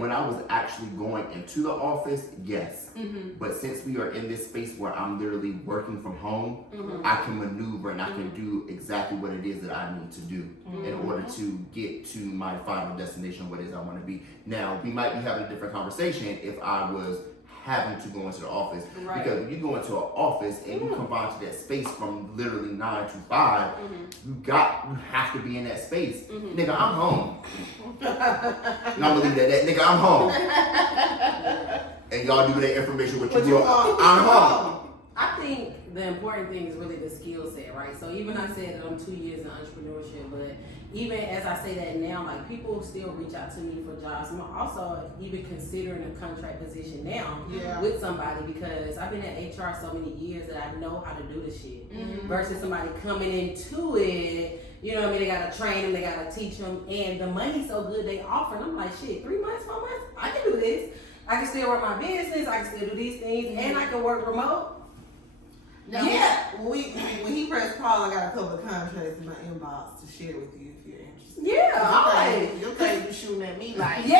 when I was actually going into the office, yes. But since we are in this space where I'm literally working from home, I can maneuver and I can do exactly what it is that I need to do in order to get to my final destination, what it is I want to be. Now, we might be having a different conversation if I was having to go into the office. Right. Because when you go into an office and you confine to that space from literally 9 to 5, you have to be in that space. Nigga, I'm home. Not believe that. Nigga, I'm home. And y'all do that information with you. I'm home. I think the important thing is really the skill set, right? So even I said that I'm 2 years in entrepreneurship, but even as I say that now, like people still reach out to me for jobs. I'm also even considering a contract position now with somebody because I've been at HR so many years that I know how to do this shit. Versus somebody coming into it, you know what I mean? They gotta train them, they gotta teach them, and the money's so good they offer. And I'm like, shit, 3 months, 4 months, I can do this. I can still run my business, I can still do these things, and I can work remote. Now, when he pressed Paul, I got a couple of contracts in my inbox to share with you if you're interested. Your thing be shooting at me like for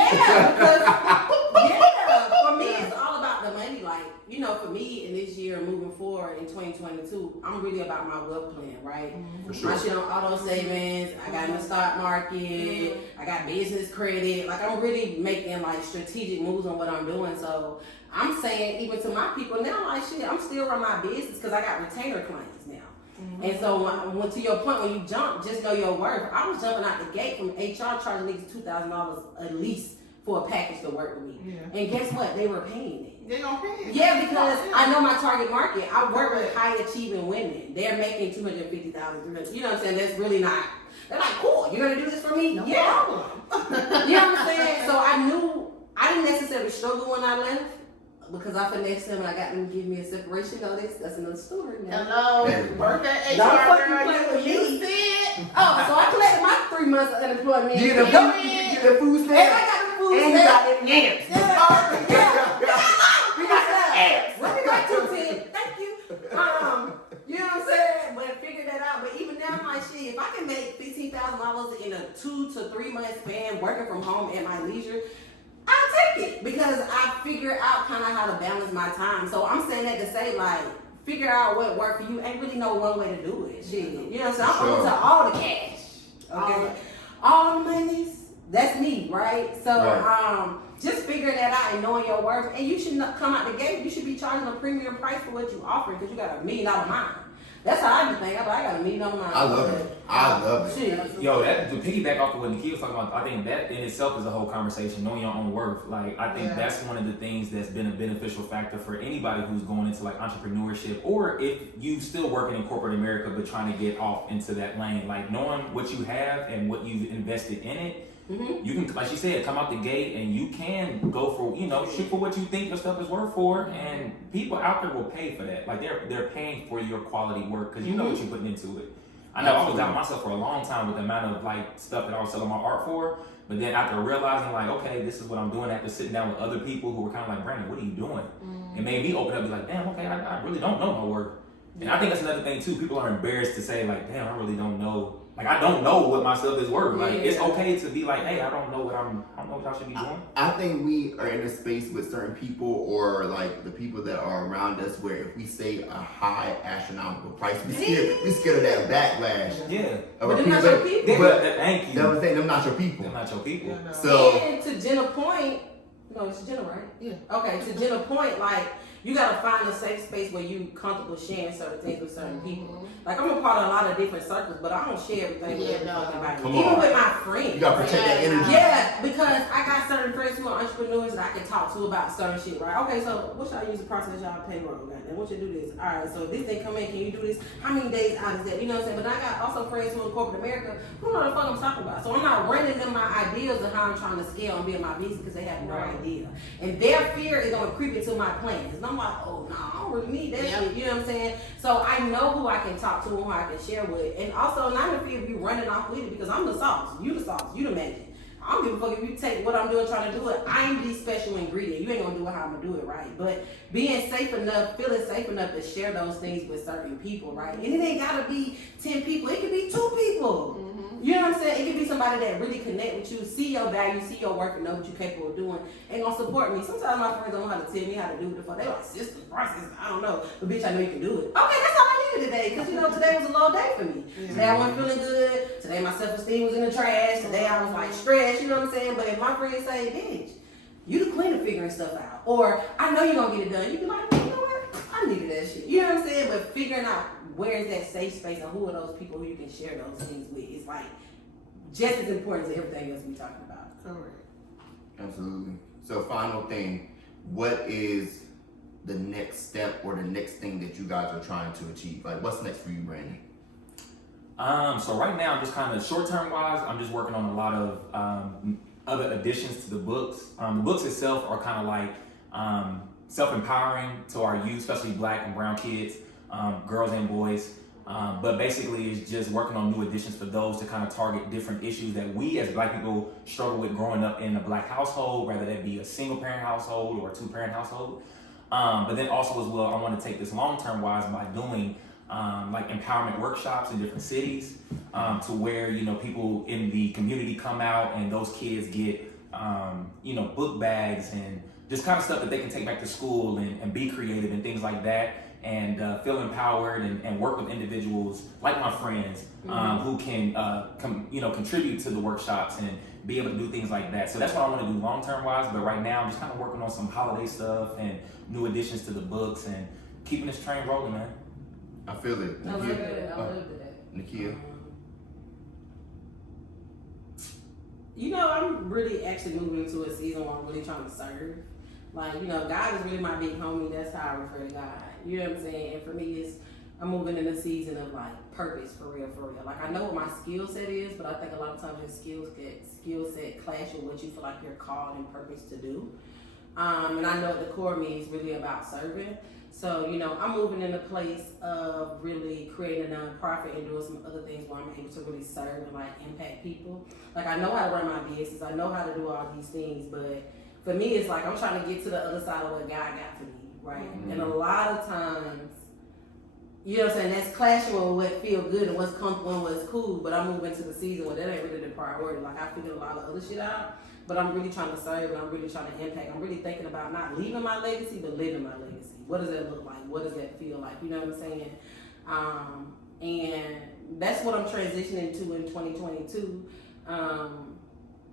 me it's all about the money. Like, for me in this year moving forward in 2022, I'm really about my wealth plan, right? For sure. My shit on auto savings, I got in the stock market, I got business credit. Like I'm really making like strategic moves on what I'm doing. So I'm saying even to my people now, like shit, I'm still running my business because I got retainer clients now. And so when to your point, when you jump, just know your worth. I was jumping out the gate from HR charging niggas $2,000 at least for a package to work with me. And guess what? They were paying it. They gonna pay it. Yeah, because I know my target market. I work with high achieving women. They're making $250,000, $300,000. You know what I'm saying? That's really not. They're like, cool. You're gonna do this for me? No yeah. problem. You know what I'm saying? So I knew I didn't necessarily struggle when I left. Because I finessed them and I got them to give me a separation notice. That's another story now. Hello, work at HR Don't fucking girl. play with me. You said. Oh, so I collected my 3 months of unemployment. You get the food And I stamp. got the food And you stamp. got them yams. Let me back to 10. Thank you. You know what I'm saying? But figure that out. But even now, I'm like, shit, if I can make $15,000 in a 2 to 3 month span working from home at my leisure, I'll take it because I figure out kind of how to balance my time. So I'm saying that to say, like, figure out what worked for you. Ain't really no one way to do it. Shit. You know what I'm saying? I'm open to all the cash. Okay? All the monies. That's me, right? So, Right. just figuring that out and knowing your worth, and you should not come out the gate. You should be charging a premium price for what you offer because you got $1 million mind. That's how I be thinking. I got $1 million mind. I love it. I love it. Shit. Yo, that to piggyback off of what Nikia was talking about, I think that in itself is a whole conversation, knowing your own worth. Like, I think that's one of the things that's been a beneficial factor for anybody who's going into like entrepreneurship, or if you still working in corporate America but trying to get off into that lane. Like, knowing what you have and what you've invested in it. Mm-hmm. You can, like she said, come out the gate and you can go for, shoot for what you think your stuff is worth for, and people out there will pay for that. Like they're paying for your quality work because you know what you're putting into it. I know I was doubting myself for a long time with the amount of like stuff that I was selling my art for, but then after realizing like, okay, this is what I'm doing, after sitting down with other people who were kind of like, Brandon, what are you doing? It made me open up and be like, damn, okay, I really don't know my work. And I think that's another thing too. People are embarrassed to say like, damn, I really don't know. Like, I don't know what my stuff is worth. Like, it's okay to be like, hey, I don't know what I should be doing. I think we are in a space with certain people, or like the people that are around us, where if we say a high astronomical price, we scared of that backlash. Yeah. But they're not your people. Thank you. That's what I'm saying. Them not your people. They're not your people. Yeah, no. So And to Jenna's point, no, it's Jenna, right? Yeah. Okay, to Jenna's point, like, you gotta find a safe space where you comfortable sharing certain things with certain people. Like, I'm a part of a lot of different circles, but I don't share everything with everybody. Come Even on. with my friends. you gotta protect that energy. Yeah, because I got certain friends who are entrepreneurs that I can talk to about certain shit, right? Okay, so what should I use to process y'all payroll? Goddamn, what you do this? All right, so if this thing come in, can you do this? How many days out is that? You know what I'm saying? But I got also friends who are in corporate America who know what the fuck I'm talking about. So I'm not running them my ideas of how I'm trying to scale and build my business because they have no idea. And their fear is gonna creep into my plans. And I'm like, oh no, I don't really need that shit. You know what I'm saying? So I know who I can talk to and who I can share with. And also not in fear of you running off with it because I'm the sauce. You the sauce. You the magic. I don't give a fuck if you take what I'm doing, trying to do it. I'm the special ingredient. You ain't gonna do it how I'm gonna do it, right? But being safe enough, feeling safe enough to share those things with certain people, right? And it ain't gotta be 10 people. It could be 2 people. You know what I'm saying? It could be somebody that really connect with you, see your value, see your work, and know what you're capable of doing, and gonna support me. Sometimes my friends don't know how to tell me how to do what the fuck. They like, sister, process, I don't know. But bitch, I know you can do it. Okay, that's all I needed today. Because, today was a low day for me. Today I wasn't feeling good. Today my self-esteem was in the trash. Today I was like stressed, you know what I'm saying? But if my friends say, bitch, you the queen of figuring stuff out. Or, I know you're gonna get it done. You be like, you know what? I needed that shit. You know what I'm saying? But figuring out where is that safe space and who are those people who you can share those things with is like just as important as everything else we talking about. Correct. Absolutely. So final thing, what is the next step or the next thing that you guys are trying to achieve? Like, what's next for you, Brandon? So right now, I'm just kind of short-term wise, I'm just working on a lot of other additions to the books. The books itself are kind of like self-empowering to our youth, especially Black and brown kids, girls and boys. But basically, it's just working on new additions for those to kind of target different issues that we as Black people struggle with growing up in a Black household, whether that be a single-parent household or a 2-parent household. But then also as well, I want to take this long-term wise by doing like empowerment workshops in different cities to where, people in the community come out and those kids get, book bags and just kind of stuff that they can take back to school and be creative and things like that. And feel empowered and work with individuals like my friends who can contribute to the workshops and be able to do things like that. So that's what I want to do long-term wise. But right now I'm just kind of working on some holiday stuff and new additions to the books and keeping this train rolling, man. I feel it. I love it. I love it. Nikia? I'm really actually moving into a season where I'm really trying to serve. Like, God is really my big homie. That's how I refer to God. You know what I'm saying? And for me, I'm moving in a season of like purpose for real. Like, I know what my skill set is, but I think a lot of times your skill set clash with what you feel like you're called and purpose to do. And I know at the core of me is really about serving. So, I'm moving in a place of really creating a nonprofit and doing some other things where I'm able to really serve and like impact people. Like, I know how to run my business. I know how to do all these things, but for me, it's like I'm trying to get to the other side of what God got for me, right? And a lot of times, that's clashing with what feel good and what's comfortable and what's cool, but I'm moving to the season where that ain't really the priority. Like, I figure a lot of other shit out, but I'm really trying to serve and I'm really trying to impact. I'm really thinking about not leaving my legacy, but living my legacy. What does that look like? What does that feel like? You know what I'm saying? And that's what I'm transitioning to in 2022.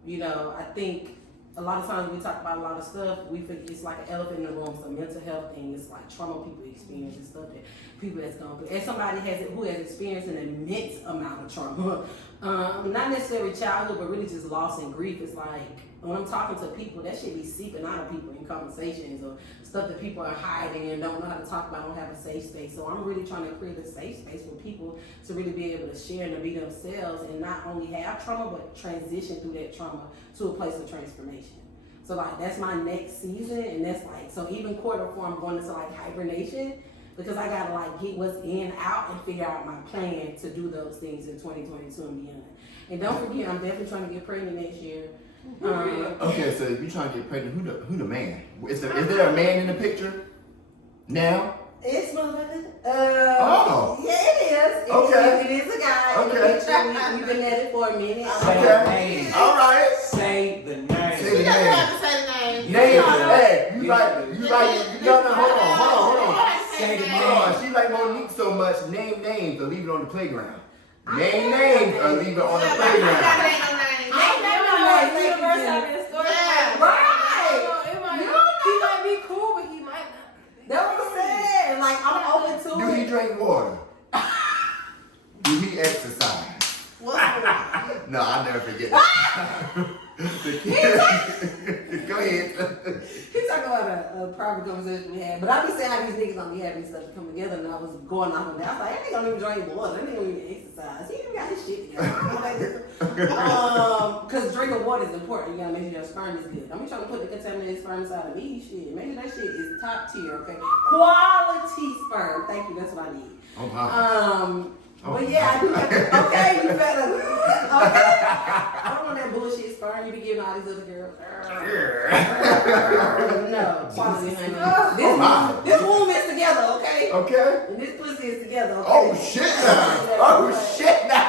You know, I think a lot of times we talk about a lot of stuff, we forget it's like an elephant in the room. It's a mental health thing. It's like trauma people experience and stuff that people that's gone through. And somebody who has experienced an immense amount of trauma, not necessarily childhood, but really just loss and grief. It's like when I'm talking to people, that shit be seeping out of people in conversations or stuff that people are hiding and don't know how to talk about, don't have a safe space. So I'm really trying to create a safe space for people to really be able to share and to be themselves and not only have trauma, but transition through that trauma to a place of transformation. So like that's my next season, and that's like, so even Q4 I'm going into like hibernation because I gotta like get what's in, out, and figure out my plan to do those things in 2022 and beyond. And don't forget, I'm definitely trying to get pregnant next year. Okay, so if you trying to get pregnant, who the man? Is there a man in the picture now? It's motherfucker. Oh. Yeah, it is. Okay. It is a guy. Okay. We've been at it for a minute. Say the name. All right. Say the name. Say You the don't name. have to say the name. Name. Hey, you like. No, hold on. Say the Hold on. name. She like Monique so much. Name names or leave it on the playground. Name names or leave it on the playground. That's what I'm saying. Like, I'm open to Do he it. drink water? Do he exercise? No, I'll never forget that. Go ahead. He talking about a private conversation we had, but I be saying how these niggas don't be having stuff to come together, and I was going off on that. I was like, that nigga don't even drink water. That nigga don't even exercise. He even got his shit together. Because drinking water is important. You gotta make sure your sperm is good. I'm trying to put the contaminated sperm inside of me. Shit, make sure that shit is top tier. Okay, quality sperm. Thank you. That's what I need. Oh, wow. But yeah, I do have to, okay, you better. Okay. I don't want that bullshit sperm you be giving all these other girls. No, quality, honey. This womb is together, okay? Okay. And this pussy is together, okay? Oh shit now. Oh shit now.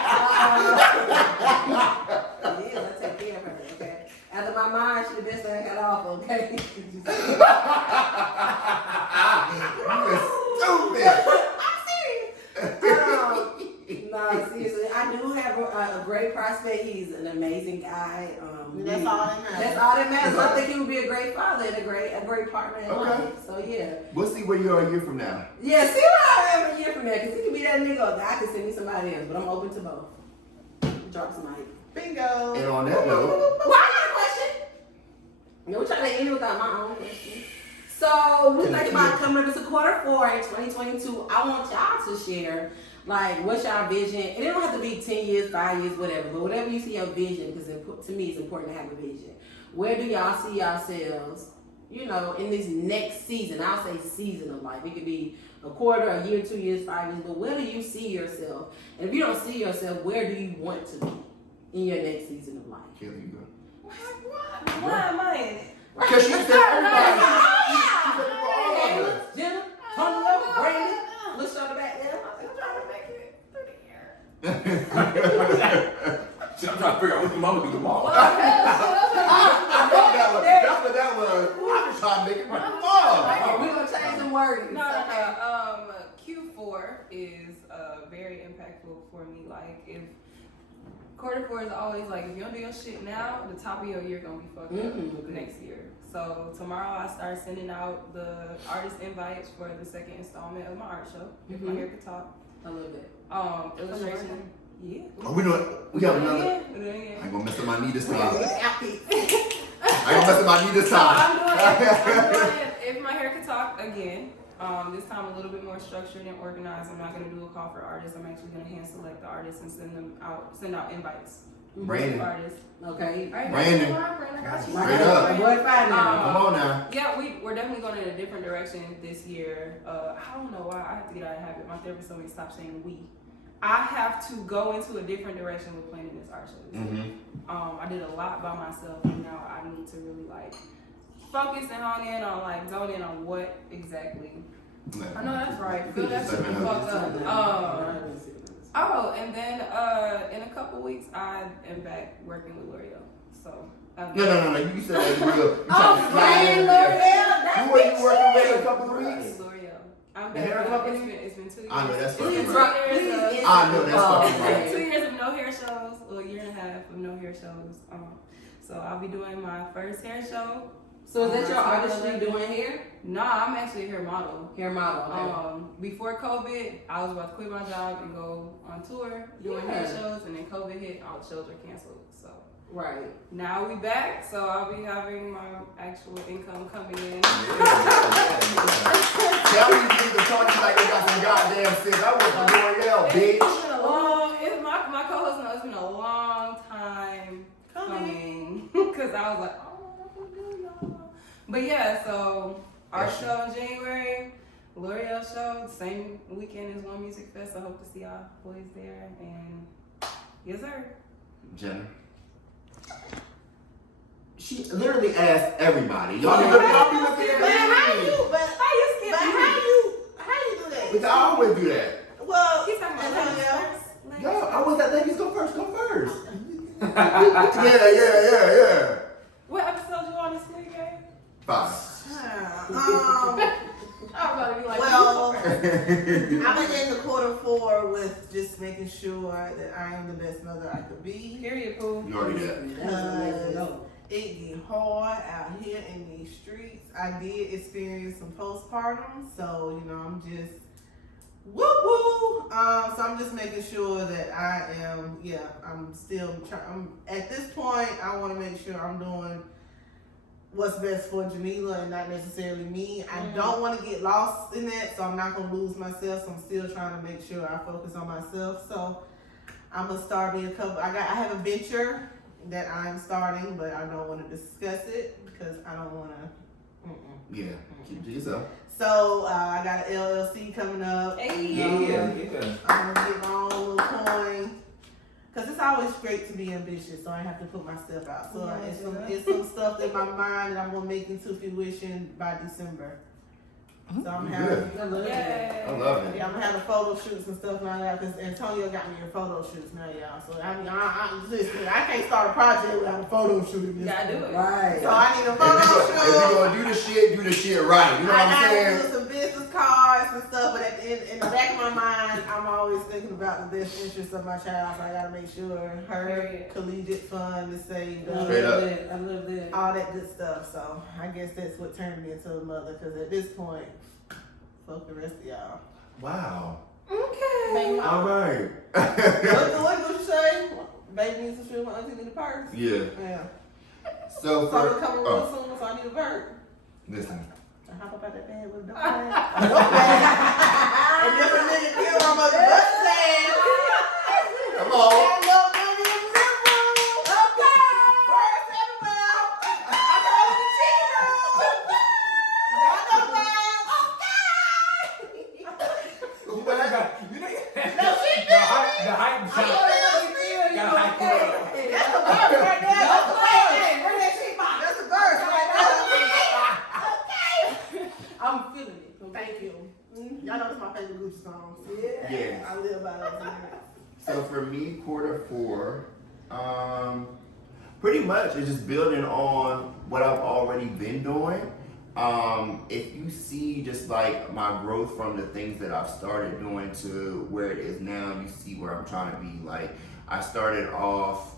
Yeah, I take care of her, okay? After my mind, she the best thing I got off, okay? You is stupid. No, seriously, I do have a great prospect. He's an amazing guy. That's all that matters. That's all that matters. I think he would be a great father and a great partner in Okay. life. So yeah. We'll see where you are a year from now. Yeah, see what I am a year from now, because he can be that nigga or God can send me somebody else, but I'm open to both. Drop some mic. Bingo. And on that note, Well, I got a question. No, we're trying to end it without my own question. So we're thinking about coming up to Q4 in 2022. I want y'all to share, like, what's y'all vision? And it don't have to be 10 years, 5 years, whatever, but whatever you see your vision, because to me it's important to have a vision. Where do y'all see yourselves, you know, in this next season? I'll say season of life. It could be a quarter, a year, 2 years, 5 years, but where do you see yourself? And if you don't see yourself, where do you want to be in your next season of life? Keila, you go. Why am I in it? Because she said everybody. She said for all of Keila, us. Jenna, Tony, Brandon, let's start back there. I'm trying to make it through the year. I'm trying to figure out what the mama do tomorrow. I thought that was. That's what that was. I was trying to make it run far. We're gonna change some words. No. Q4 is very impactful for me. Like, if Q4 is always like, if you don't do your shit now, the top of your year gonna be fucked up next year. So tomorrow I start sending out the artist invites for the second installment of my art show. If my hair could talk. I love that. Illustration. Yeah. Oh, we got another. We're doing it. I ain't gonna mess up my knee this time. I Happy. ain't gonna mess up my knee this So time. I'm doing If My Hair Could Talk again. This time a little bit more structured and organized. I'm not gonna do a call for artists. I'm actually gonna hand select the artists and send out invites. Brandon. For artists. Okay. All right, Brandon. I got you. Straight up. Boy, fine now. Come on now. Yeah, we're definitely going in a different direction this year. I don't know why. I have to get out of habit. My therapist told me to stop saying we. I have to go into a different direction with planning this art show this year. I did a lot by myself, and now I need to really like focus and hone in on like zone in on what exactly. I know that's right. Feel that shit fucked up. Oh, and then in a couple weeks I am back working with L'Oreal. So No. You said that real. You Oh, Brandon, L'Oreal. Who are you working with in a couple of weeks? L'Oreal. I'm The hair back. company? It's been 2 years. I know that's It's fucking been 2 right. years. I know that's fucking It's been right. 2 years of no hair shows, or a year and a half of no hair shows. So I'll be doing my first hair show. So is that your artistry doing hair? Nah, I'm actually a hair model. Hair model. Okay. Before COVID, I was about to quit my job and go on tour doing hair shows, and then COVID hit, all the shows were canceled. So Right. now we back, so I'll be having my actual income coming in. Tell me the Tony like they got some goddamn sense. I work for L'Oreal, bitch. My co-host knows it's been a long time coming because I was like, oh, what we do, y'all? But yeah, so our show in January, L'Oreal show, same weekend as One Music Fest. I hope to see y'all boys there. And yes, sir. Jenna. She literally asked everybody. Y'all be looking at me. But how you do that? But I always do that. Well, He's talking about Antonio. Yo, I was that ladies go first. Yeah. What episode you on this Squid Game? 5. I was about to be like, Well, you go first. I'm in the Q4 with just making sure that I am the best mother I could be. Period, cool. You already did. It get hard out here in these streets. I did experience some postpartum, so I'm just woo woo. So I'm just making sure that I'm still trying. At this point, I want to make sure I'm doing what's best for Jamila and not necessarily me. I don't want to get lost in that, so I'm not gonna lose myself. So I'm still trying to make sure I focus on myself. So I'm gonna start me I have a venture that I'm starting, but I don't want to discuss it because I don't want to. Yeah, keep it to yourself. So I got an LLC coming up. Hey. Yeah. I'm gonna get my own little coin. Cause it's always great to be ambitious, so I have to put my stuff out. So it's some stuff in my mind that I'm gonna make into fruition by December. So I'm having, I love it. yeah, I'm gonna have the photo shoots and stuff like that. Cause Antonio got me in photo shoots now, y'all. So listen, I can't start a project without a photo shoot. You gotta do it. Right. So I need a photo If shoot. you're gonna do the shit right. You know what I'm I saying? gotta do some business cards and stuff, but in the back of my mind, I'm always thinking about the best interest of my child. So I gotta make sure her collegiate fund is saved up. Straight up. I love that. All that good stuff. So I guess that's what turned me into a mother. Cause at this point, fuck the rest of y'all. Wow. Okay. All right. What you say? Baby needs to shoot my auntie need a purse. Yeah. Yeah. So So for we're coming real soon, so I need a bird. listen. I hop up out that bed with a dog bag. And just a nigga kill my mother butt stand. Come on. I love money in the room. Okay. Birds everywhere. I know the cheetah. Y'all know that. Okay. No, she The hype I shot. know that. Gotta hype her up. That's a bird right there. That's a bird. Hey, bring that shit back. That's a bird right there. Okay. I'm feeling it. Thank you. Y'all know that's my favorite Gucci song. Yeah. I live by those. So for me, Q4, pretty much it's just building on what I've already been doing. If you see just like my growth from the things that I've started doing to where it is now, you see where I'm trying to be. Like I started off,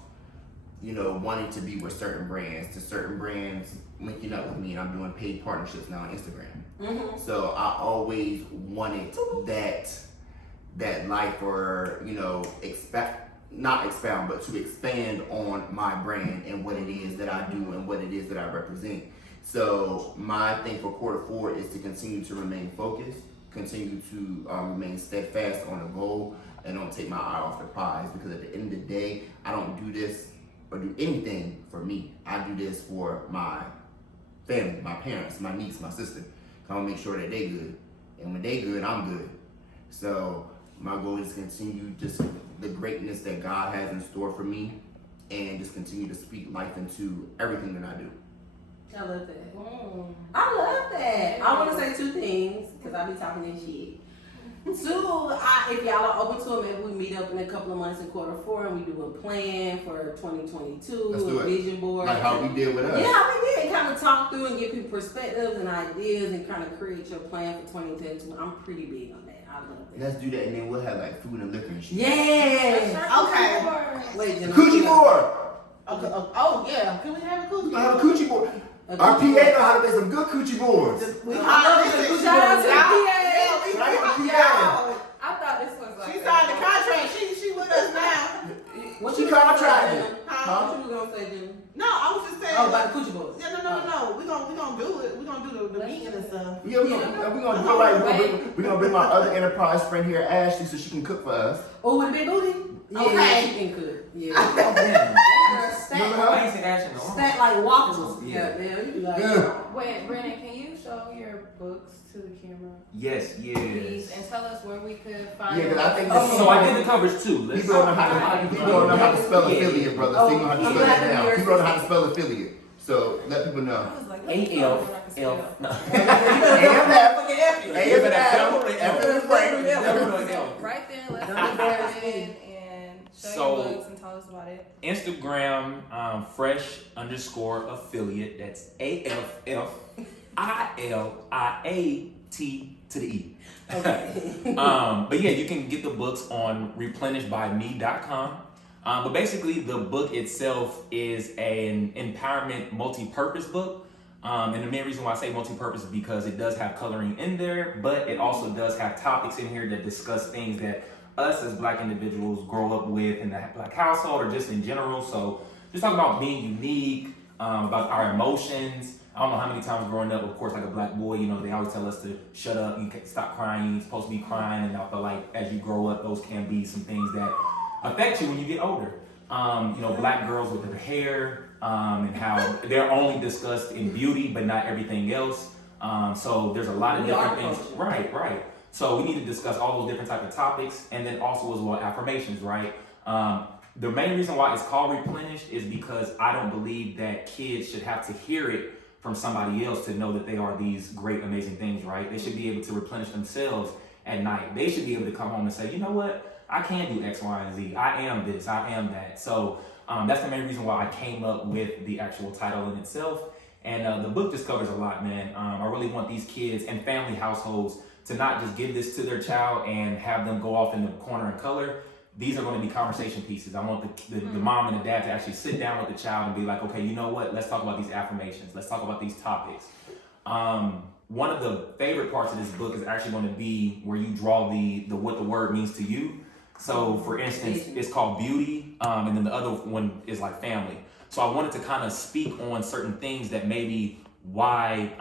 wanting to be with certain brands, to certain brands linking up with me, and I'm doing paid partnerships now on Instagram. Mm-hmm. So I always wanted that life, or not expound, but to expand on my brand and what it is that I do and what it is that I represent. So my thing for Q4 is to continue to remain focused, continue to remain steadfast on a goal, and don't take my eye off the prize. Because at the end of the day, I don't do this or do anything for me. I do this for my family, my parents, my niece, my sister. I want to make sure that they good, and when they good, I'm good. So my goal is to continue just the greatness that God has in store for me, and just continue to speak life into everything that I do. I love that. I love that. I want to say two things because I be talking that shit. Two, if y'all are open to it, maybe we meet up in a couple of months in Q4 and we do a plan for 2022, Let's do a it. vision board. Like how we did with us. Yeah, we did. Kind of talk through and give people perspectives and ideas and kind of create your plan for 2022. I'm pretty big on that. I love that. Let's do that, and then we'll have like food and liquor and shit. Yes. Okay. Wait, Jenna. Coochie board. Oh yeah, can we have a coochie? We gonna have a coochie board. Our PA know how to make some good coochie boards. We Shout out to the PA. I thought this was like. She signed the contract. She with us now. What She you gonna contracted. say, Huh? What you gonna say, Jenna? No, I was just saying. Oh, about the coochie boards. Yeah, no. We gonna do it. We gonna do the meeting and stuff. Yeah, we gonna do it right. We're gonna bring my other enterprise friend here, Ashley, so she can cook for us. Oh, with a big booty? Yeah, Okay. she can cook. Yeah. Oh, damn. Stack, I ain't seen action no more. stack like waffles. Yeah. Yeah, you be like. Yeah. Wait, Brennan, can you show your books to the camera, Yes, please, yes. and tell us where we could find Yeah, them? because I think Oh, this So I did the covers too. He Let's don't know how to spell affiliate, brother. So he know how to Oh, spell I'm it glad to now. hear He don't know how to spell affiliate. So let people know. I was like, let me find where I can spell. AF. No. A is Adam, F is Frank. Right there, let's Don't go embarrass ahead me. and show So- your books and tell us about it. Instagram, fresh_affiliate. That's AFFILIAT to the E. Okay. But yeah, you can get the books on replenishedbyme.com. But basically, the book itself is an empowerment multi-purpose book. And the main reason why I say multi-purpose is because it does have coloring in there, but it also does have topics in here that discuss things that us as Black individuals grow up with in the Black household or just in general. So just talk about being unique, about our emotions. I don't know how many times growing up, of course, like a Black boy, you know, they always tell us to shut up, you can't stop crying, you're supposed to be crying. And I feel like as you grow up, those can be some things that affect you when you get older. You know, Black girls with their hair, and how they're only discussed in beauty, but not everything else. So there's a lot of different things. Right. So we need to discuss all those different type of topics, and then also as well affirmations, right? The main reason why it's called Replenished is because I don't believe that kids should have to hear it from somebody else to know that they are these great, amazing things, right? They should be able to replenish themselves at night. They should be able to come home and say, you know what? I can do X, Y, and Z. I am this, I am that. So that's the main reason why I came up with the actual title in itself. And the book just covers a lot, man. I really want these kids and family households to not just give this to their child and have them go off in the corner and color. These are going to be conversation pieces. I want the mom and the dad to actually sit down with the child and be like, okay, you know what? Let's talk about these affirmations. Let's talk about these topics. One of the favorite parts of this book is actually going to be where you draw the what the word means to you. So for instance, it's called beauty, and then the other one is like family. So I wanted to kind of speak on certain things that maybe why,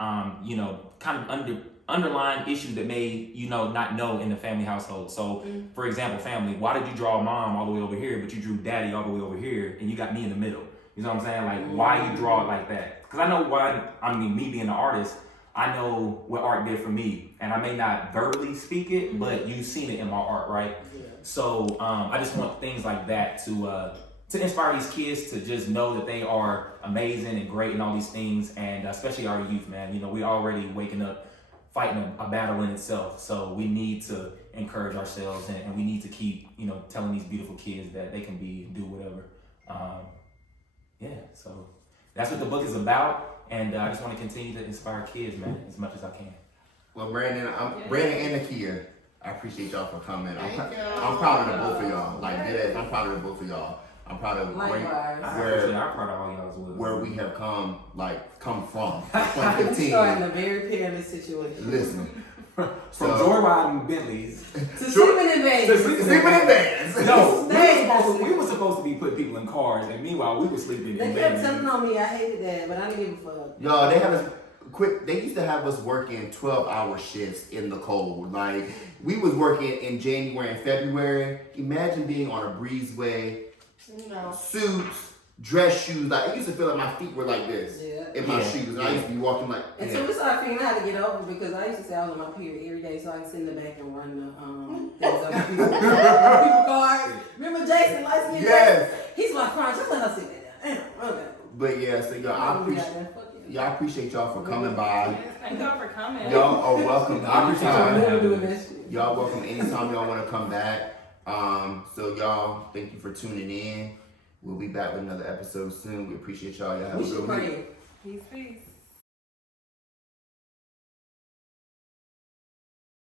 you know, kind of underlying issues that may, you know, not know in the family household. So for example, family, why did you draw mom all the way over here, but you drew daddy all the way over here and you got me in the middle? You know what I'm saying? Like, why you draw it like that? Because I know why, I mean, me being an artist, I know what art did for me. And I may not verbally speak it, but you've seen it in my art, right? Yeah. So I just want things like that to inspire these kids to just know that they are amazing and great and all these things. And especially our youth, man. You know, we're already waking up, fighting a battle in itself. So we need to encourage ourselves and we need to keep, you know, telling these beautiful kids that they can do whatever. So that's what the book is about. And I just want to continue to inspire kids, man, as much as I can. Well, Brandon and Nikia, I appreciate y'all for coming. I'm Thank you. proud of the both of y'all. Like, I'm proud of the both of y'all. I'm proud of Likewise. I'm proud of all y'all as well. where we have come from. I'm 2015. starting a very perilous situation. Listen. From joyriding Bentleys. To sleeping in bed. Sleeping in vans. No, we were supposed to be putting people in cars, and meanwhile we were sleeping They in kept beds. telling on me I hated that, but I didn't give a fuck. Y'all, they have us they used to have us working 12-hour shifts in the cold. Like, we was working in January and February. Imagine being on a breezeway, suits, dress shoes. Like, it used to feel like my feet were like this in my shoes. And I used to be walking like Until we started figuring out how to get over, because I used to say I was on my period every day so I can sit in the back and run the things up people cars. Remember Jason, light skin Yes. Jason? He's my friend. Just let her sit there. Okay. But yeah, so y'all, I appreciate y'all for coming by. Thank y'all for coming. Y'all are welcome I appreciate y'all anytime. having doing me. this shit. Y'all welcome anytime y'all want to come back. So y'all, thank you for tuning in. We'll be back with another episode soon. We appreciate y'all. Y'all have We a should good week. pray. Peace, peace.